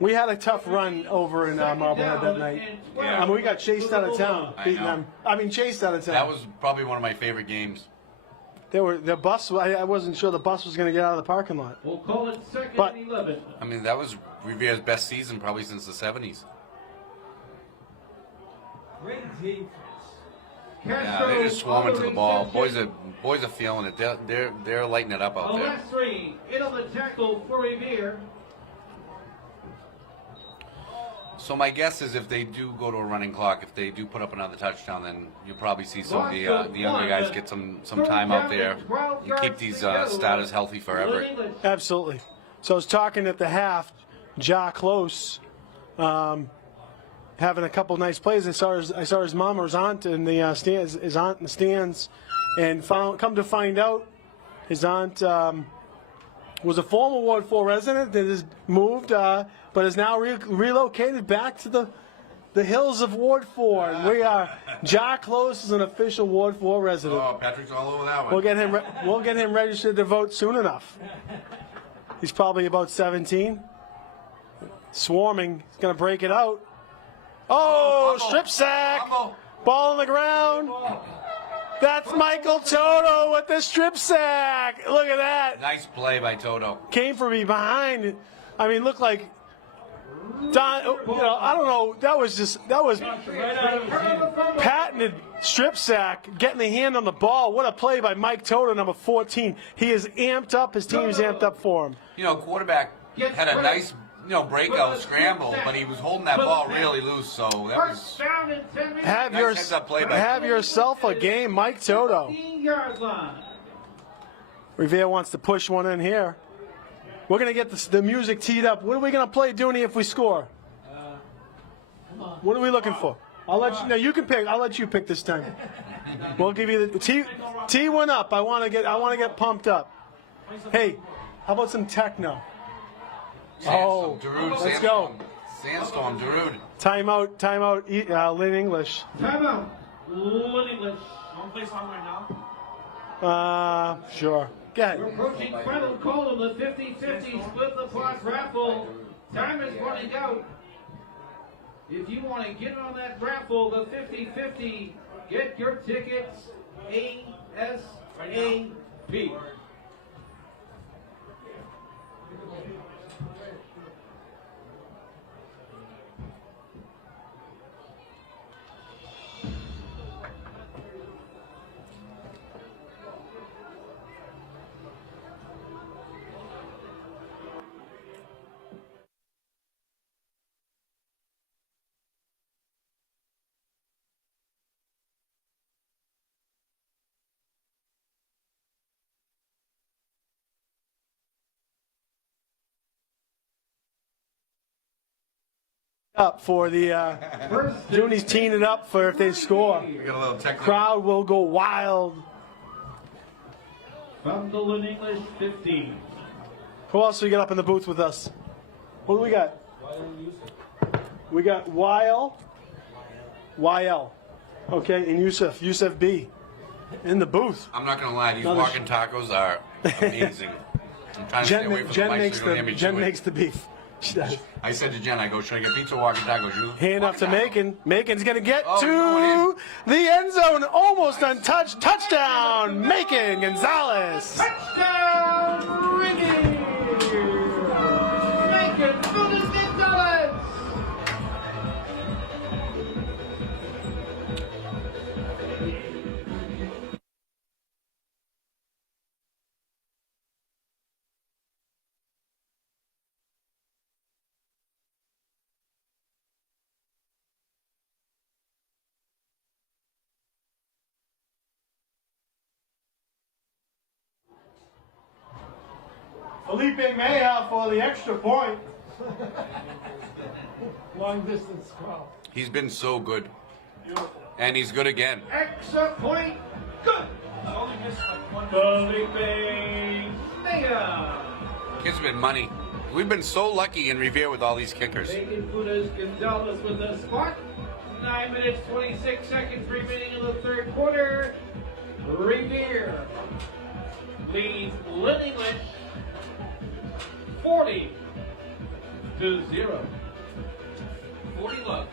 We had a tough run over in Marblehead that night. Yeah. I mean, we got chased out of town, I beating know. them. I mean, chased out of town. That was probably one of my favorite games. The bus. I wasn't sure the bus was going to get out of the parking lot. We'll call it 2nd But- and 11. I mean, that was Revere's best season probably since the 70s. Great defense. Yeah, they're just swarming to the ball. Boys are feeling it. They're lighting it up out The there. last 3 in on the tackle for Revere. So my guess is if they do go to a running clock, if they do put up another touchdown, then you'll probably see some of the younger guys get some time out there and keep these starters healthy for Everett. Absolutely. So I was talking at the half, Ja Close, having a couple nice plays. I saw his mom or his aunt in the stands, his aunt in the stands, and come to find out, his aunt was a former Ward 4 resident that has moved, but is now relocated back to the hills of Ward 4. And we are Ja Close is an official Ward 4 resident. Oh, Patrick's all over that one. We'll get him registered to vote soon enough. He's probably about 17. Swarming. He's going to break it out. Oh, strip sack. Fumble. Ball on the ground. That's Michael Toto with the strip sack. Look at that. Nice play by Toto. Came from behind. I mean, looked like Don. I don't know. That was patented strip sack, getting the hand on the ball. What a play by Mike Toto, number 14. He is amped up. His team's amped up for him. Quarterback had a nice, breakout scramble, but he was holding that ball really loose. So that was Have nice heads-up play by have yourself a game, Mike Toto. Revere wants to push one in here. We're going to get the music teed up. What are we going to play, Dooney, if we score? What are we looking for? I'll let you. No, you can pick. I'll let you pick this time. We'll give you the tee one up. I want to get pumped up. Hey, how about some techno? Sandstorm, Darude, let's go. Sandstorm, Darude. Timeout. Lynn English. Timeout. Lynn English. Want to play a song right now? Sure. Go ahead. We're approaching final call of the 50-50 split the pot raffle. Time is running out. If you want to get on that raffle, the 50-50, get your tickets ASAP. Up for the Dooney's teeing it up for if they score. We got a little technical. Crowd will go wild. From the Lynn English 15. Who else we got up in the booth with us? What do we got? We got YL. Okay, and Yusuf B. in the booth. I'm not going to lie, these walking tacos are amazing. I'm trying to stay away from the mic so you don't hear me Jen chew it. makes the beef. She does. I said to Jen, should I get pizza or walking tacos? Hand up to Macon. Macon's going to get Oh, to the end zone. Almost untouched. Touchdown, Macon Gonzalez. Touchdown, Revere! Macon Gonzalez! Felipe Maya for the extra point. Long distance call. He's been so good. And he's good again. Extra point, good! Only missed like one. Felipe Maya! Kids have been money. We've been so lucky in Revere with all these kickers. Macon Gonzalez with the spot. 9 minutes, 26 seconds remaining in the third quarter. Revere leads Lynn English 40-0. 40 love.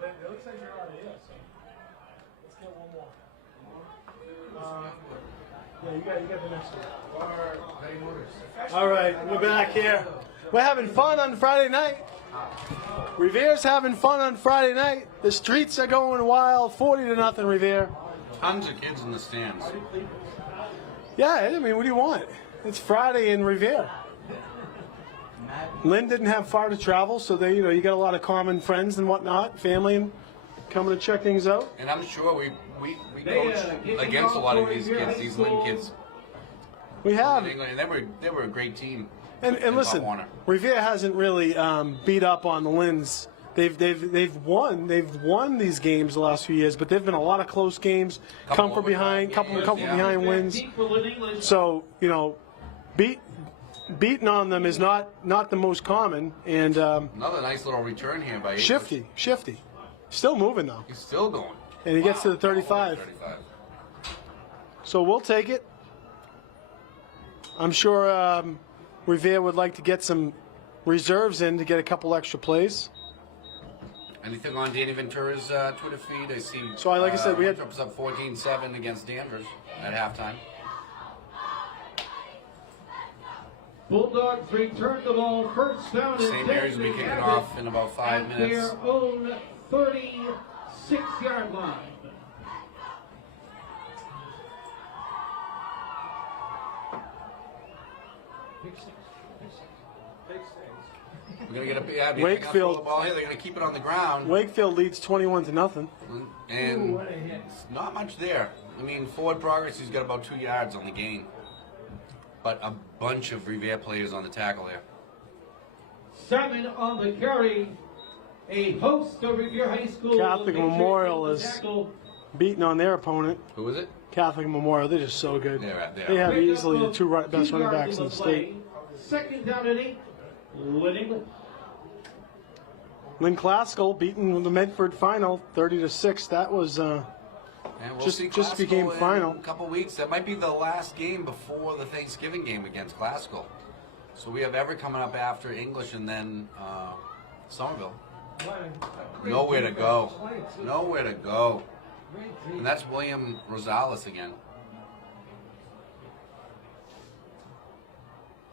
It looks like you're already here, so let's get one more. Yeah, you got the next one. All right, we're back here. We're having fun on Friday night. Revere's having fun on Friday night. The streets are going wild. 40-0 Revere. Tons of kids in the stands. Yeah, I mean, what do you want? It's Friday in Revere. Lynn didn't have far to travel, so they, you got a lot of common friends and whatnot, family, and coming to check things out. And I'm sure we coach against a lot of these kids, these Lynn kids. We have. And they were a great team. And listen, Revere hasn't really beat up on the Lynn's. They've won these games the last few years, but they've been a lot of close games, come from behind, couple behind wins. So beating on them is not the most common. And another nice little return here by Shifty, still moving though. He's still going. And he gets to the 35. So we'll take it. I'm sure Revere would like to get some reserves in to get a couple extra plays. Anything on Danny Ventura's Twitter feed? I see. So, like I said, we had Winthrop's up 14-7 against Danvers at halftime. Bulldogs return the ball first down and Same areas we kick it off in about 5 at minutes. their own 36-yard line. We're gonna get a Wakefield. the ball here. They're gonna keep it on the ground, Wakefield leads 21-0. and not much there. I mean, forward progress. He's got about 2 yards on the gain, but a bunch of Revere players on the tackle there. 7 on the carry. A host of Revere High School. Catholic Memorial is tackle. beating on their opponent. Who is it? Catholic Memorial, they're just so good. They They have Pick easily up the two best 2 running yards backs in the play. state. 2nd down and 8. Lynn. Lynn Classical beating the Medford final 30-6. That was And we'll Just- see just Classical became in final. a couple weeks. That might be the last game before the Thanksgiving game against Classical. So we have Everett coming up after English, and then Somerville. Nowhere to go. Nowhere to go. And that's William Rosales again.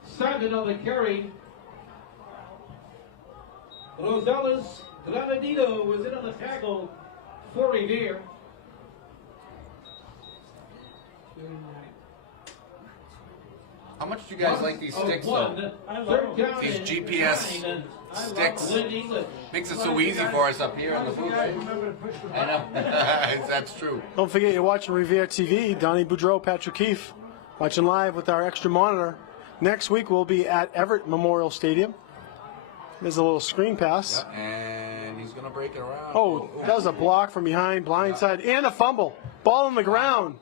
7 on the carry. Rosales Granadino was in on the tackle for Revere. How much do you guys like these sticks, though? Third down These and GPS 9. sticks Lynn English. makes it so easy for us up here in the booth. I know. That's true. Don't forget you're watching Revere TV. Donnie Boudreau, Patrick Keefe, watching live with our extra monitor. Next week we'll be at Everett Memorial Stadium. There's a little screen pass. And he's going to break it around. Oh, that was a block from behind, blindside, and a fumble. Ball on the ground.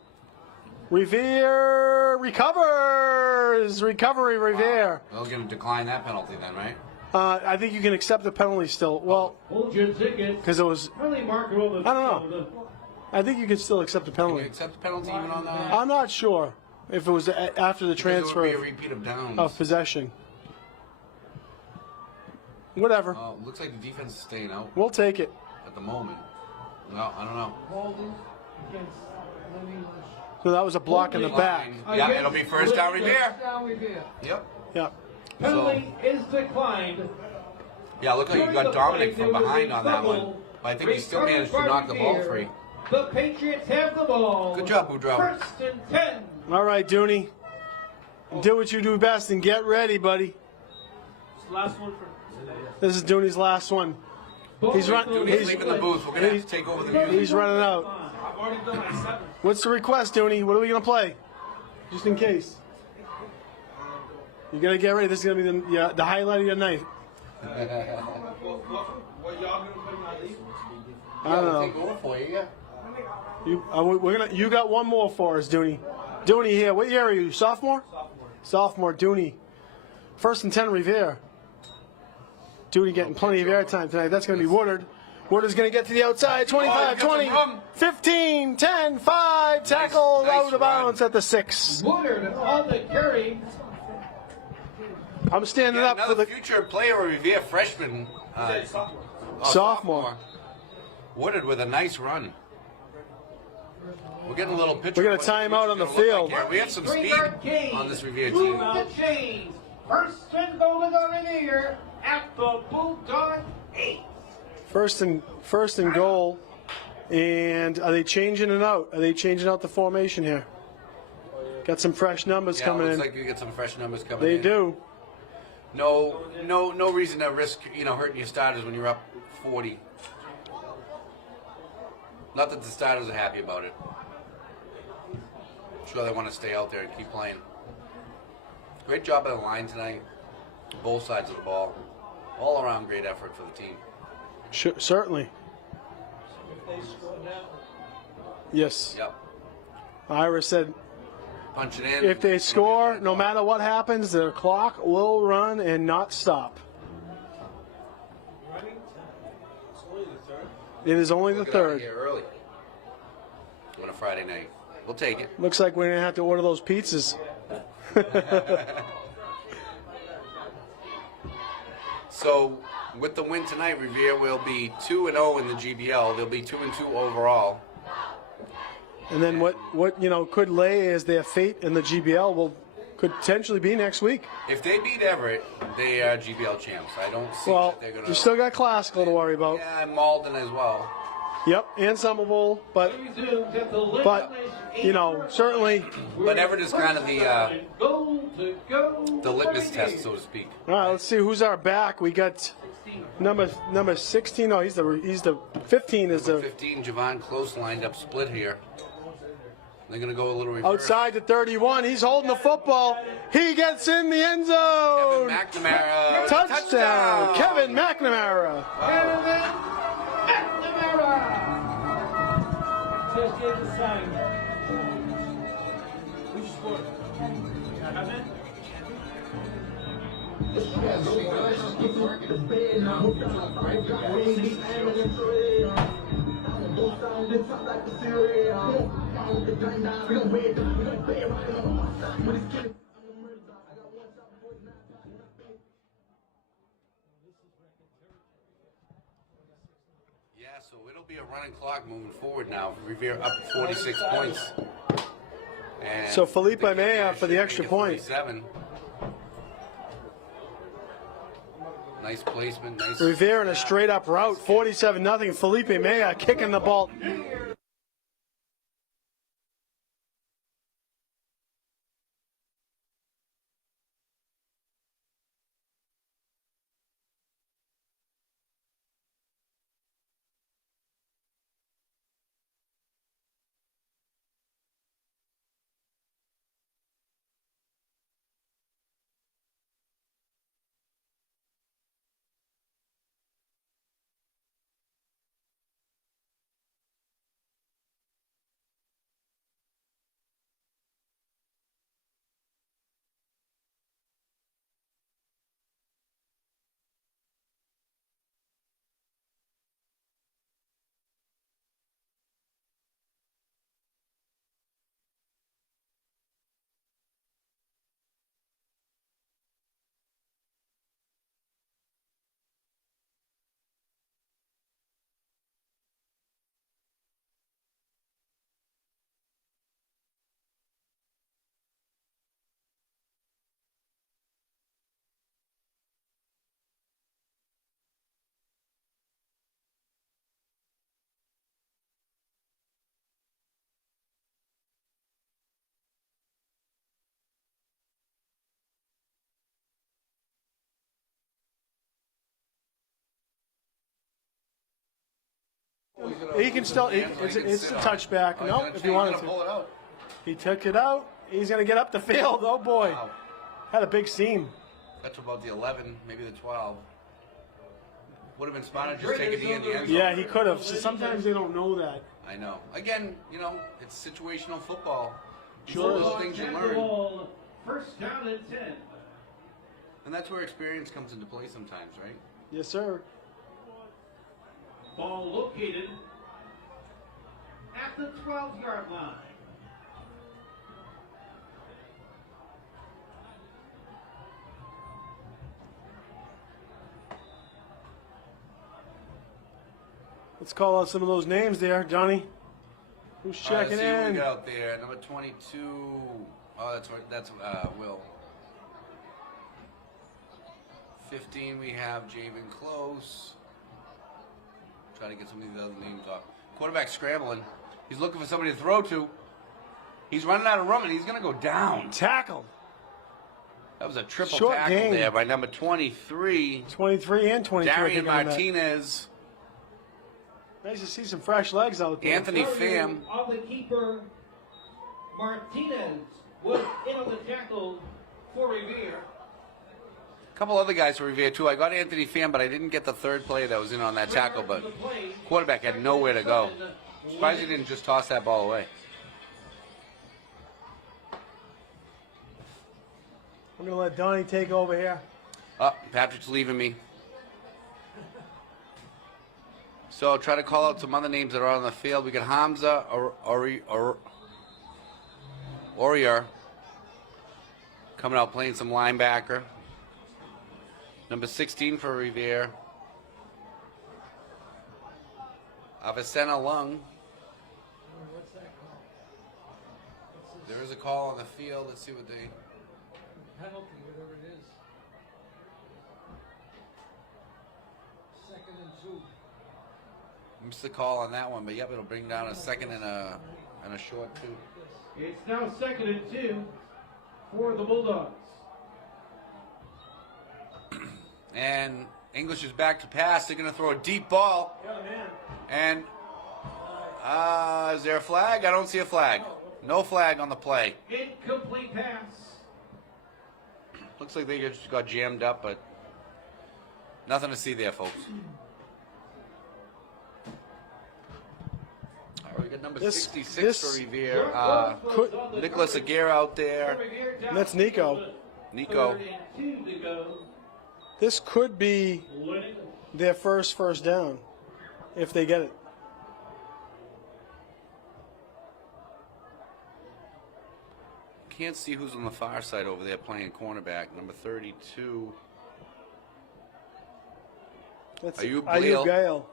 Revere recovers. Recovery, Revere. They're going to decline that penalty then, right? I think you can accept the penalty still. Well, Hold your ticket. because it was, Penalty marker on the I don't know. I think you can still accept the Can you penalty. accept the penalty even on that? I'm not sure if it was after the Because transfer it would be a repeat of downs. of possession. Whatever. Looks like the defense is staying out We'll take it. at the moment. Well, I don't know. Holding against Lynn English. So that was a block in the back. Yeah, it'll be first down Revere. Down Revere. Yep. Yeah. Penalty is declined. Yeah, look like you got Dominic from behind on that one. But I think he still managed to knock the ball free. The Patriots have the ball. Good job, Boudreau. 1st and 10. All right, Dooney. Do what you do best and get ready, buddy. Last one for today. This is Dooney's last one. He's Dooney's leaving the booth. We're going to have to take over the music. He's running out. I've already done my 7. What's the request, Dooney? What are we going to play? Just in case. You got to get ready. This is going to be the highlight of your night. What y'all gonna put in my league? I don't know. Take over for you, yeah. You got one more for us, Dooney. Dooney here. What year are you? Sophomore? Sophomore, Dooney. 1st and 10, Revere. Dooney getting plenty of airtime tonight. That's going to be Woodard. Woodard's going to get to the outside. 25, 20, 15, 10, 5. Tackle out of bounds at the 6. Woodard on the carry. I'm standing Yeah, up for another the future player, a Revere freshman. sophomore. Woodard with a nice run. We're getting a little picture. We're gonna of what tie him the out on the future's gonna look field. like here. We have some speed 3-yard gain. on this Revere Move team. the chains. 1st and goal to the Revere at the Bulldog 8. First and goal. And are they changing it out? Are they changing out the formation here? Got some fresh numbers Yeah, coming looks in. like we get some fresh numbers coming They in. do. No reason to risk, hurting your starters when you're up 40. Not that the starters are happy about it. I'm sure they want to stay out there and keep playing. Great job by the line tonight. Both sides of the ball. All around great effort for the team. Sure, certainly. If they score now, Yes. Yep. Ira said Punch it in. if they score, no matter what happens, their clock will run and not stop. running, it's only the 3rd. It is only the We'll get out of 3rd. here early. On a Friday night. We'll take it. Looks like we're going to have to order those pizzas. So, with the win tonight, Revere will be 2-0 in the GBL. They'll be 2-2 overall. And then what could lay as their fate in the GBL could potentially be next week. If they beat Everett, they are GBL champs. I don't see Well, that they're going you still got Classical to worry about. Yeah, and Malden as well. Yep, and Summer Bowl, but certainly. But Everett is kind of the litmus test, so to speak. All right, let's see who's our back. We got number 16. No, he's the 15 is the 15. Javon Close lined up split here. They're going to go a little reverse. outside the 31. He's holding the football. He gets in the end zone. Kevin McNamara. Touchdown, Kevin McNamara. Just gave the sign. Which sport? Yeah, so it'll be a running clock moving forward now. Revere up 46 points. And So Felipe the Maya kicker for the should extra be point. 47. Nice placement. Nice. Revere in a straight up route, 47-0. Felipe Maya kicking the ball. He can still. It's a touchback. No, if you wanted to. Pull it out. He took it out. He's going to get up the field. Oh boy, Wow. had a big seam. Got to about the 11, maybe the 12. Would have been smarter just take it in the end zone. Yeah, he could have. So sometimes they don't know that. I know. Again, it's situational football. Sure. Those are things you learn. First down and 10. And that's where experience comes into play sometimes, right? Yes, sir. Ball located at the 12-yard line. Let's call out some of those names there, Johnny. Who's All right, checking let's see who we in? got out there. Number 22. Oh, that's Will. 15, we have Javen Close. Try to get some of the other names off. Quarterback scrambling. He's looking for somebody to throw to. He's running out of room, and he's going to go down. Tackled. That was a triple Short tackle gain. there by number 23. 23 and 23. I Darian think on that. Martinez. Nice to see some fresh legs out there. Anthony Pham. Of the keeper, Martinez was in on the tackle for Revere. A couple other guys for Revere, too. I got Anthony Pham, but I didn't get the third player that was in on that tackle. But quarterback had nowhere to go. Surprised he didn't just toss that ball away. I'm going to let Donnie take over here. Oh, Patrick's leaving me. So I'll try to call out some other names that are on the field. We got Hamza Oriar. coming out playing some linebacker. Number 16 for Revere. Avicenna Lung. What's that called? There is a call on the field. Let's see what they... Penalty, whatever it is. 2nd and 2. Missed the call on that one, but yep, it'll bring down a second and a short 2. It's now 2nd and 2 for the Bulldogs. And English is back to pass. They're going to throw a deep ball. And is there a flag? I don't see a flag. No flag on the play. Incomplete pass. Looks like they just got jammed up, but nothing to see there, folks. All right, we got number 66 for Revere. Nicholas Aguirre out there. And that's Nico. Nico. 3rd and 2 to go. This could be Lynn. their first down, if they get it. Can't see who's on the far side over there playing cornerback. Number 32. That's Ayub Ayub Gale. Gale.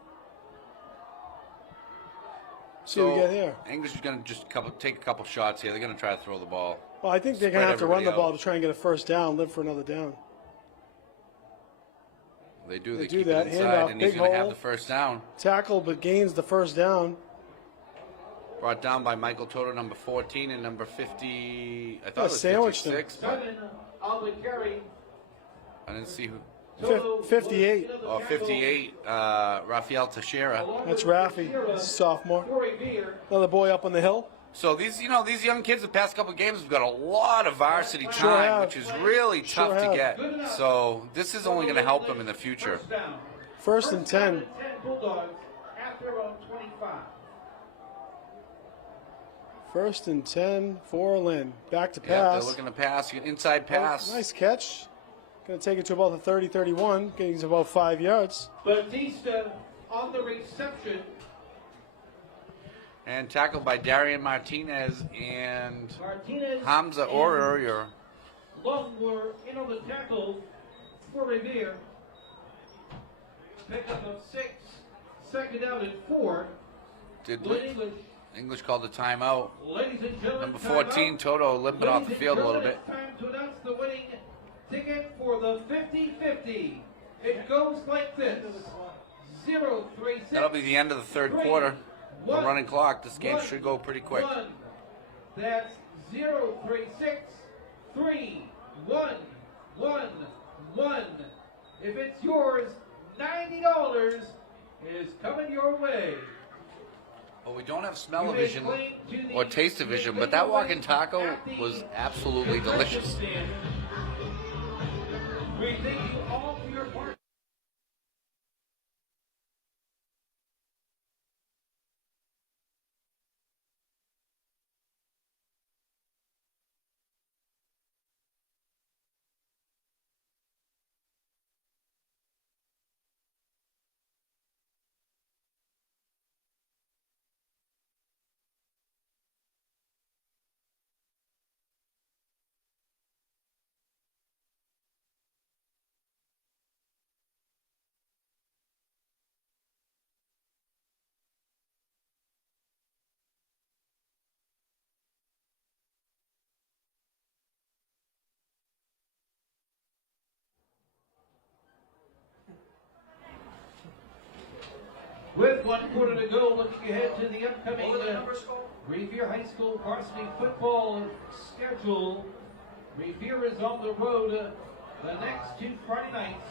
See what we get here. English is going to just take a couple shots here. They're going to try to throw the ball. Well, I think they're going to Spread have to run the everybody ball out. to try and get a first down, live for another down. They do. They They do keep that. it inside, Handoff, and he's big going to have hole. the first down. Tackle, but gains the first down. Brought down by Michael Toto, number 14, and number 50. I thought Oh, it was sandwiched him. 56. But 7 on the carry. I didn't see who. 58. Oh, 58. Rafael Teixeira. That's Rafi, sophomore. For Revere. Another boy up on the hill. So these young kids the past couple of games have got a lot of varsity time, Sure have. which is really Sure tough to have. get. So this is only going to help them in the future. First down. First and 10. 10 Bulldogs after about 25. First and 10 for Lynn. Back to Yeah, they're pass. looking to pass. Inside pass. Oh, nice catch. Going to take it to about the 30-31, getting to about 5 yards. Batista on the reception. And tackled by Darian Martinez and Martinez Hamza and Orr. Long were in on the tackle for Revere. Pickup of 6. 2nd down and 4. Did Lynn English called the timeout. Ladies and gentlemen, Number 14, Toto, limping off the field a little bit. It's time to announce the winning ticket for the 50-50. It goes like this. 036. That'll be the end of the third quarter. The running clock. This game should go pretty quick. 1. That's 036 3 1 1 1. If it's yours, $90 is coming your way. Well, we don't have smell-o-vision or taste-o-vision, but that walking taco was absolutely delicious. We thank you all for your part. With 1 quarter to go, looking ahead to the upcoming Revere High School varsity football schedule. Revere is on the road the next 2 Friday nights.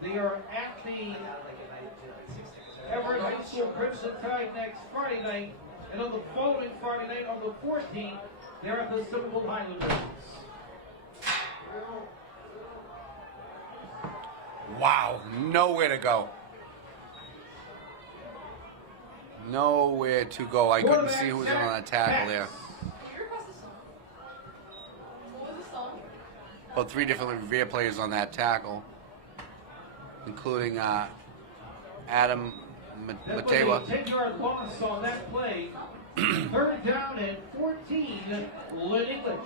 They are at the Everett High School Crimson Tide next Friday night, and on the following Friday night, on the 14th, they're at the Seminole Highlanders. Wow, nowhere to go. Nowhere to go. I couldn't see who was in on that tackle there. About 3 different Revere players on that tackle, including Adam That was Matewa. a 10-yard loss on that play. 3rd down and 14, Lynn English.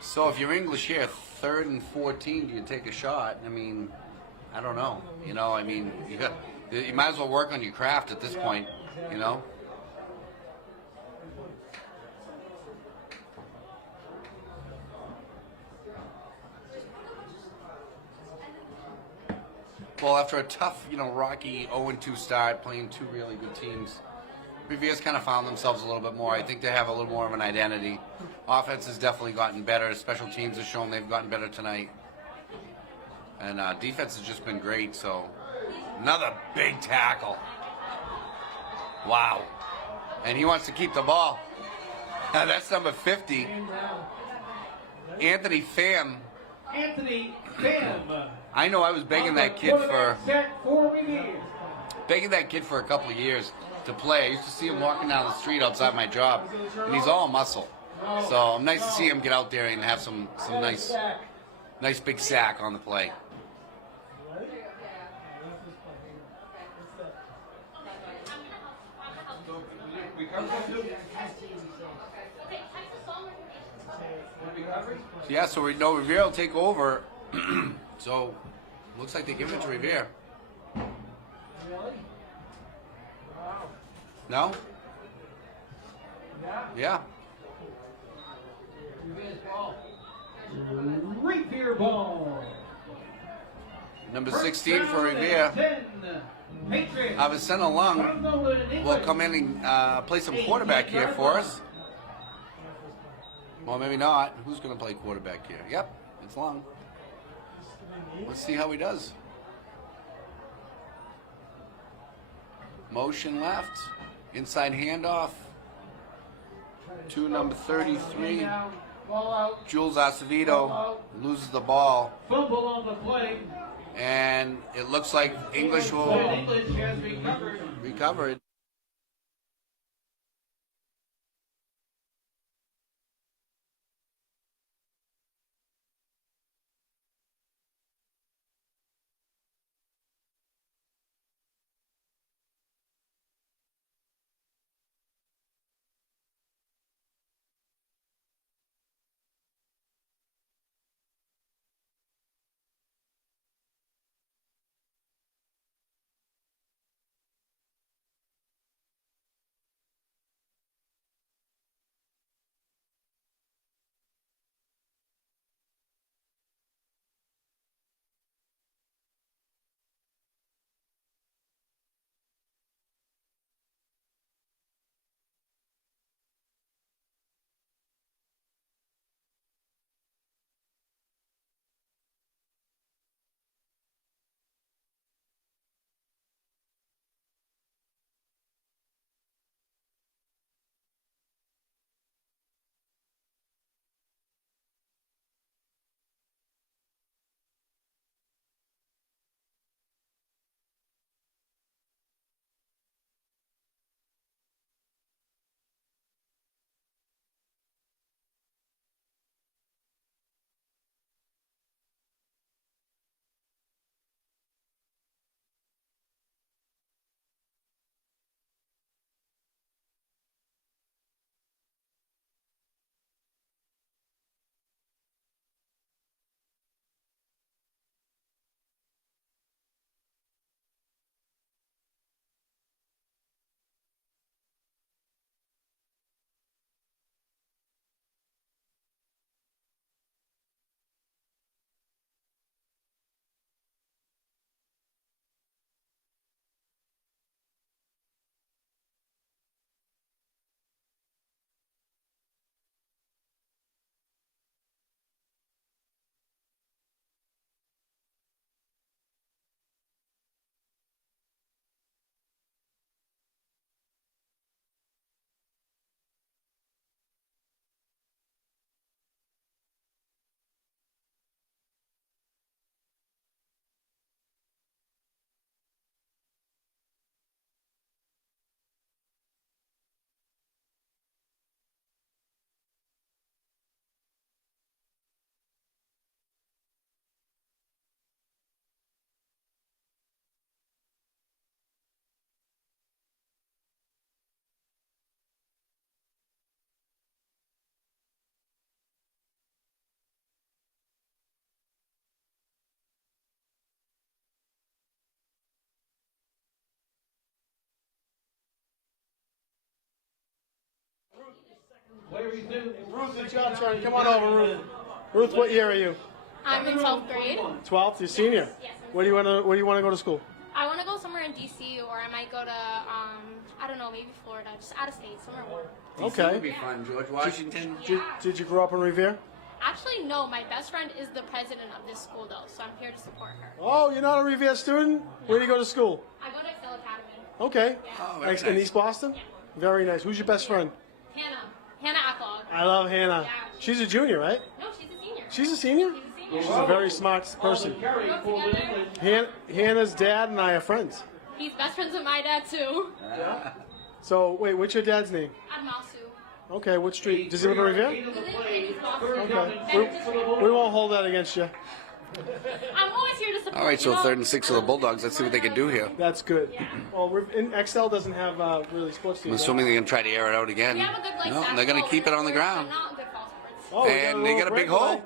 So if you're English here, 3rd and 14, do you take a shot? I mean, I don't know. You know, I mean, you might as well work on your craft at this point, you know? Well, after a tough, rocky 0-2 start, playing two really good teams, Revere's kind of found themselves a little bit more. I think they have a little more of an identity. Offense has definitely gotten better. Special teams have shown they've gotten better tonight. And defense has just been great, so another big tackle. Wow. And he wants to keep the ball. That's number 50. Anthony Pham. Anthony Pham. I know I was begging that kid for a couple of years to play. I used to see him walking down the street outside my job, and he's all muscle. So nice to see him get out there and have some nice big sack on the play. Yeah, so we know Revere will take over. So looks like they give it to Revere. No? Yeah. Revere ball. Number 16 for Revere. Avicenna Lung will come in and play some quarterback here for us. Well, maybe not. Who's going to play quarterback here? Yep, it's Lung. Let's see how he does. Motion left. Inside handoff. To number 33. Jules Acevedo loses the ball. Fumble on the play. And it looks like English will English has recover it. Ruth, it's your turn. Come on over, Ruth. Ruth, what year are you? I'm in 12th grade. 12th. You're senior. Yes. Where do you want to go to school? I want to go somewhere in DC, or I might go to, I don't know, maybe Florida, just out of state, somewhere warm. Okay. Would be fun. George Washington. Did you grow up in Revere? Actually, no. My best friend is the president of this school, though, so I'm here to support her. Oh, you're not a Revere student? Where do you go to school? I go to Excel Academy. Okay. Oh, very In nice. East Boston? Yeah. Very nice. Who's your best friend? Hannah Acklog. I love Hannah. Yeah. She's a junior, right? No, she's a senior. She's a senior? She's a senior. She's a very smart person. We grew up together. Hannah's dad and I are friends. He's best friends with my dad, too. So, wait, what's your dad's name? Admasu. Okay, what street? Does he live in Revere? We live in East Boston. Okay. We won't hold that against you. I'm always here to support. All right, so you know? 3rd and 6 of the Bulldogs. Let's see what they can do here. That's good. Well, XL doesn't have really sports I'm teams. assuming they're going to try to air it out again. We have a good, like, No, they're basketball going to keep it on the but ground. not good fall sports. Oh, we And they got a big breakaway. hole.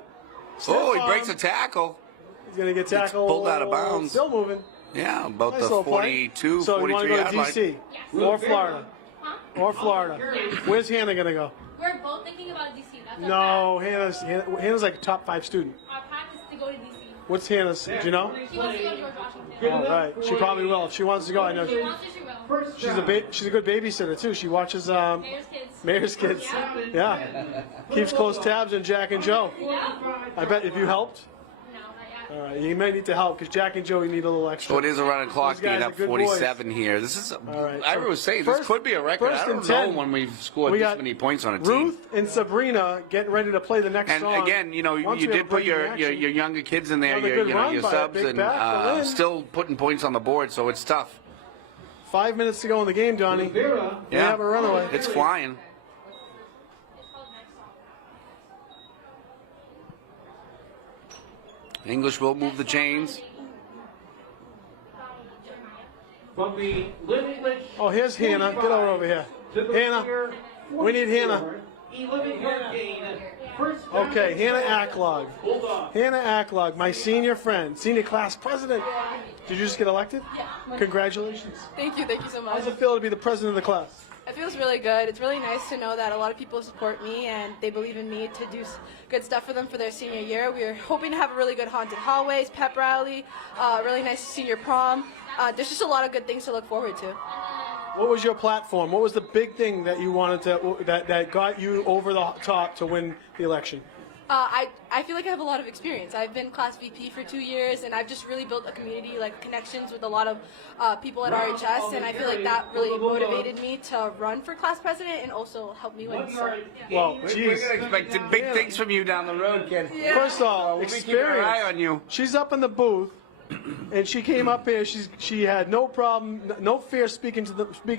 Oh, he Step breaks on. a tackle. He's going to get tackled. pulled out of bounds. Still moving. Yeah, about Nice the little play. 42, So you want to 43 go to yard line. DC? Yes. Or Florida? Huh? Or Florida? Where's Hannah going to go? We're both thinking about DC. That's No, Hannah's like a top 5 student. Our path is to go to DC. What's Hannah's? Do you know? She wants to go to George Washington. All right. She probably will. If she wants to go, I know. She wants to, she will. She's a good babysitter too. She watches Mayor's kids. Mayor's Kids. Yeah. Keeps close tabs on Jack and Joe. Yeah. I bet if you helped. No, not yet. All right. You may need to help because Jack and Joe need a little extra. So it is a running clock Those guys being are up good 47 here. This is, right, I so was saying, first- this could be a record. first I don't and know 10. when we've scored We this got many points on a team. Ruth and Sabrina getting ready to play the next And song. again, you know, Once you we have did put breaking your action. younger kids in there, On a your, good you know, run your by a subs, big and bat for Lynn. still putting points on the board, so it's tough. 5 minutes to go in the game, Donnie. They Yeah, have a runaway. it's flying. English will move the chains. From the Living Lynch. Oh, here's Hannah. Get over here. Hannah. We need Hannah. Living Hurricane. First down. Okay, Hannah Acklog. Hannah Acklog, my senior friend, senior class president. Did you just get elected? Yeah. Congratulations. Thank you so much. How does it feel to be the president of the class? It feels really good. It's really nice to know that a lot of people support me and they believe in me to do good stuff for them for their senior year. We're hoping to have a really good haunted hallways, pep rally, really nice senior prom. There's just a lot of good things to look forward to. What was your platform? What was the big thing that you wanted to that got you over the top to win the election? I feel like I have a lot of experience. I've been class VP for 2 years, and I've just really built a community, like connections with a lot of people at RHS, and I feel like that really motivated me to run for class president and also help me win. So. Well, We're geez. going to expect big things from you down the road, kid. First of all, We'll be keeping our eye on you. She's up in the booth, and she came up here. She had no problem, no fear speaking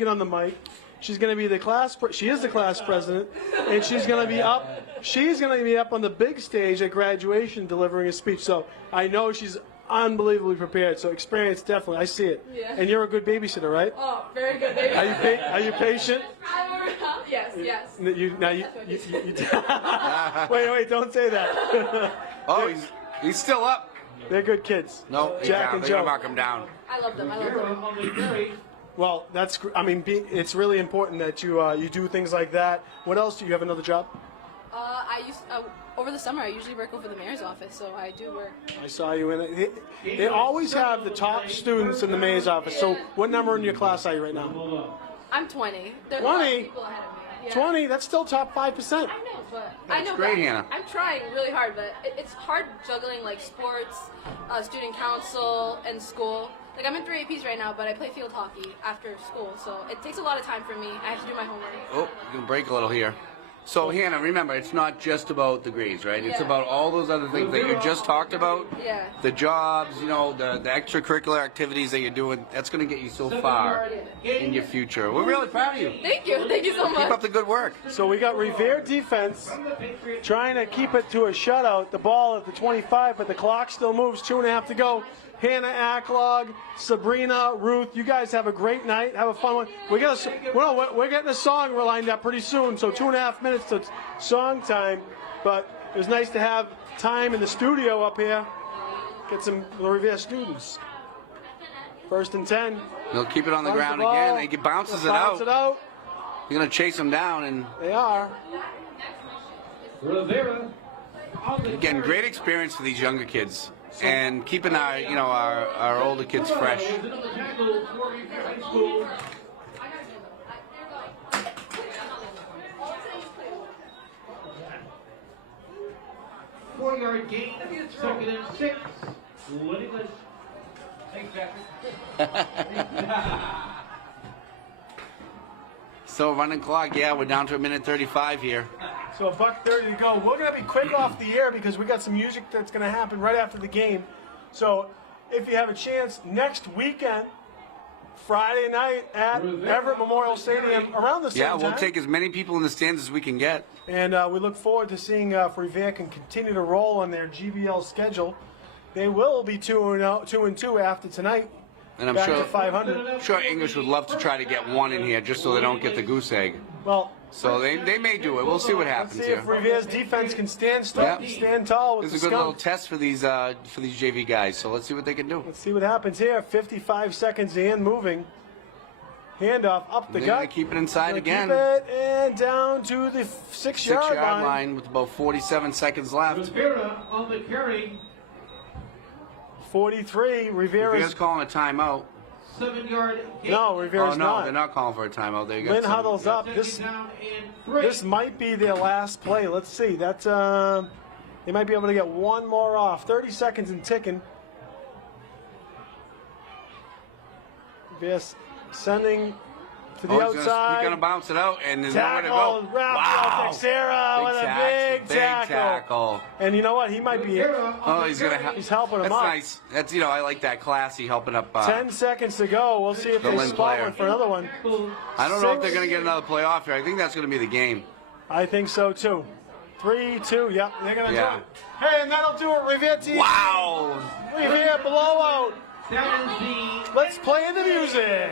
on the mic. She's going to be the class. She is the class president, and she's going to be up. She's going to be up on the big stage at graduation delivering a speech. So I know she's unbelievably prepared. So experience definitely. I see it. Yeah. And you're a good babysitter, right? Oh, very good, baby. Are you patient? Yes, yes. Wait, don't say that. Oh, he's still up. They're good kids. No, Jack and they're going Joe. to mark him down. I love them. I love them. On the carry. Well, it's really important that you do things like that. What else do you have another job? Over the summer, I usually work over the mayor's office, so I do work. I saw you in it. They always have the top students in the mayor's office. So, what number in your class are you right now? I'm 20. There's a lot of 20? people ahead of me. Yeah. 20. That's still top 5%. I know, but great, but Hannah. I'm trying really hard, but it's hard juggling like sports, student council, and school. Like I'm in 3 APs right now, but I play field hockey after school, so it takes a lot of time for me. I have to do my homework. Oh, you can break a little here. So, Hannah, remember, it's not just about the grades, right? It's Yeah. about all those other things that you just talked about. Yeah. The jobs, the extracurricular activities that you're doing. That's going to get you so far in your future. We're really proud of you. Thank you so Keep up much. the good work. So, we got Revere defense trying to keep it to a shutout. The ball at the 25, but the clock still moves. 2.5 to go. Hannah Acklog, Sabrina, Ruth, you guys have a great night. Have a fun one. We're getting a song lined up pretty soon, so 2.5 minutes to song time. But it was nice to have time in the studio up here. Get some Revere students. 1st and 10. They'll keep it on the Runs ground ball. again. He bounces it Bounce out. it out. You're going to chase him down, and They are. Revere. On the Again, carry. great experience for these younger kids, and keeping our older kids fresh. Is another tackle for Revere High School. 4-yard gain, 2nd and 6. Lynn. Thanks, Patrick. So running clock, yeah, we're down to a minute 35 here. So $1:30 to go. We're going to be quick off the air because we got some music that's going to happen right after the game. So if you have a chance, next weekend, Friday night at Everett Memorial Stadium around the same Yeah, time. we'll take as many people in the stands as we can get. And we look forward to seeing if Revere can continue to roll on their GBL schedule. They will be 2-2 after tonight. And I'm back sure, to 500. I'm sure English would love to try to get one in here just so they don't get the goose egg. Well, So they may do it. We'll see what let's happens see here. if Revere's defense can stand tall with This is the a good little Skunk. test for these JV guys. So let's see what they can do. Let's see what happens here. 55 seconds and moving. Handoff up the They're gut. gonna keep it inside Gonna again. Keep it and down to the 6-yard 6-yard line. line with about 47 seconds left. Rivera on the carry. 43. Revere's Rivera's. calling a timeout. 7-yard gain. No, Oh Rivera's no, not. they're not calling for a timeout. They got Lynn some- huddles up. Second down and 3. This might be their last play. Let's see. That's they might be able to get one more off. 30 seconds and ticking. This sending to the outside. He's gonna bounce it out, and there's nowhere to Tackle, go. Raphael Texera with a big tackle. tackle. And you know what? He might be. Oh, he's gonna. He's helping him That's up. nice. That's I like that classy helping up. 10 seconds to go. We'll see if The they Lynn spot player. one for another one. I don't know if they're gonna get another play off here. I think that's gonna be the game. I think so too. 3-2. Yep, they're gonna Yeah. do it. Hey, and that'll do it. Revere team. Wow. Revere blowout. That is the Let's play the music.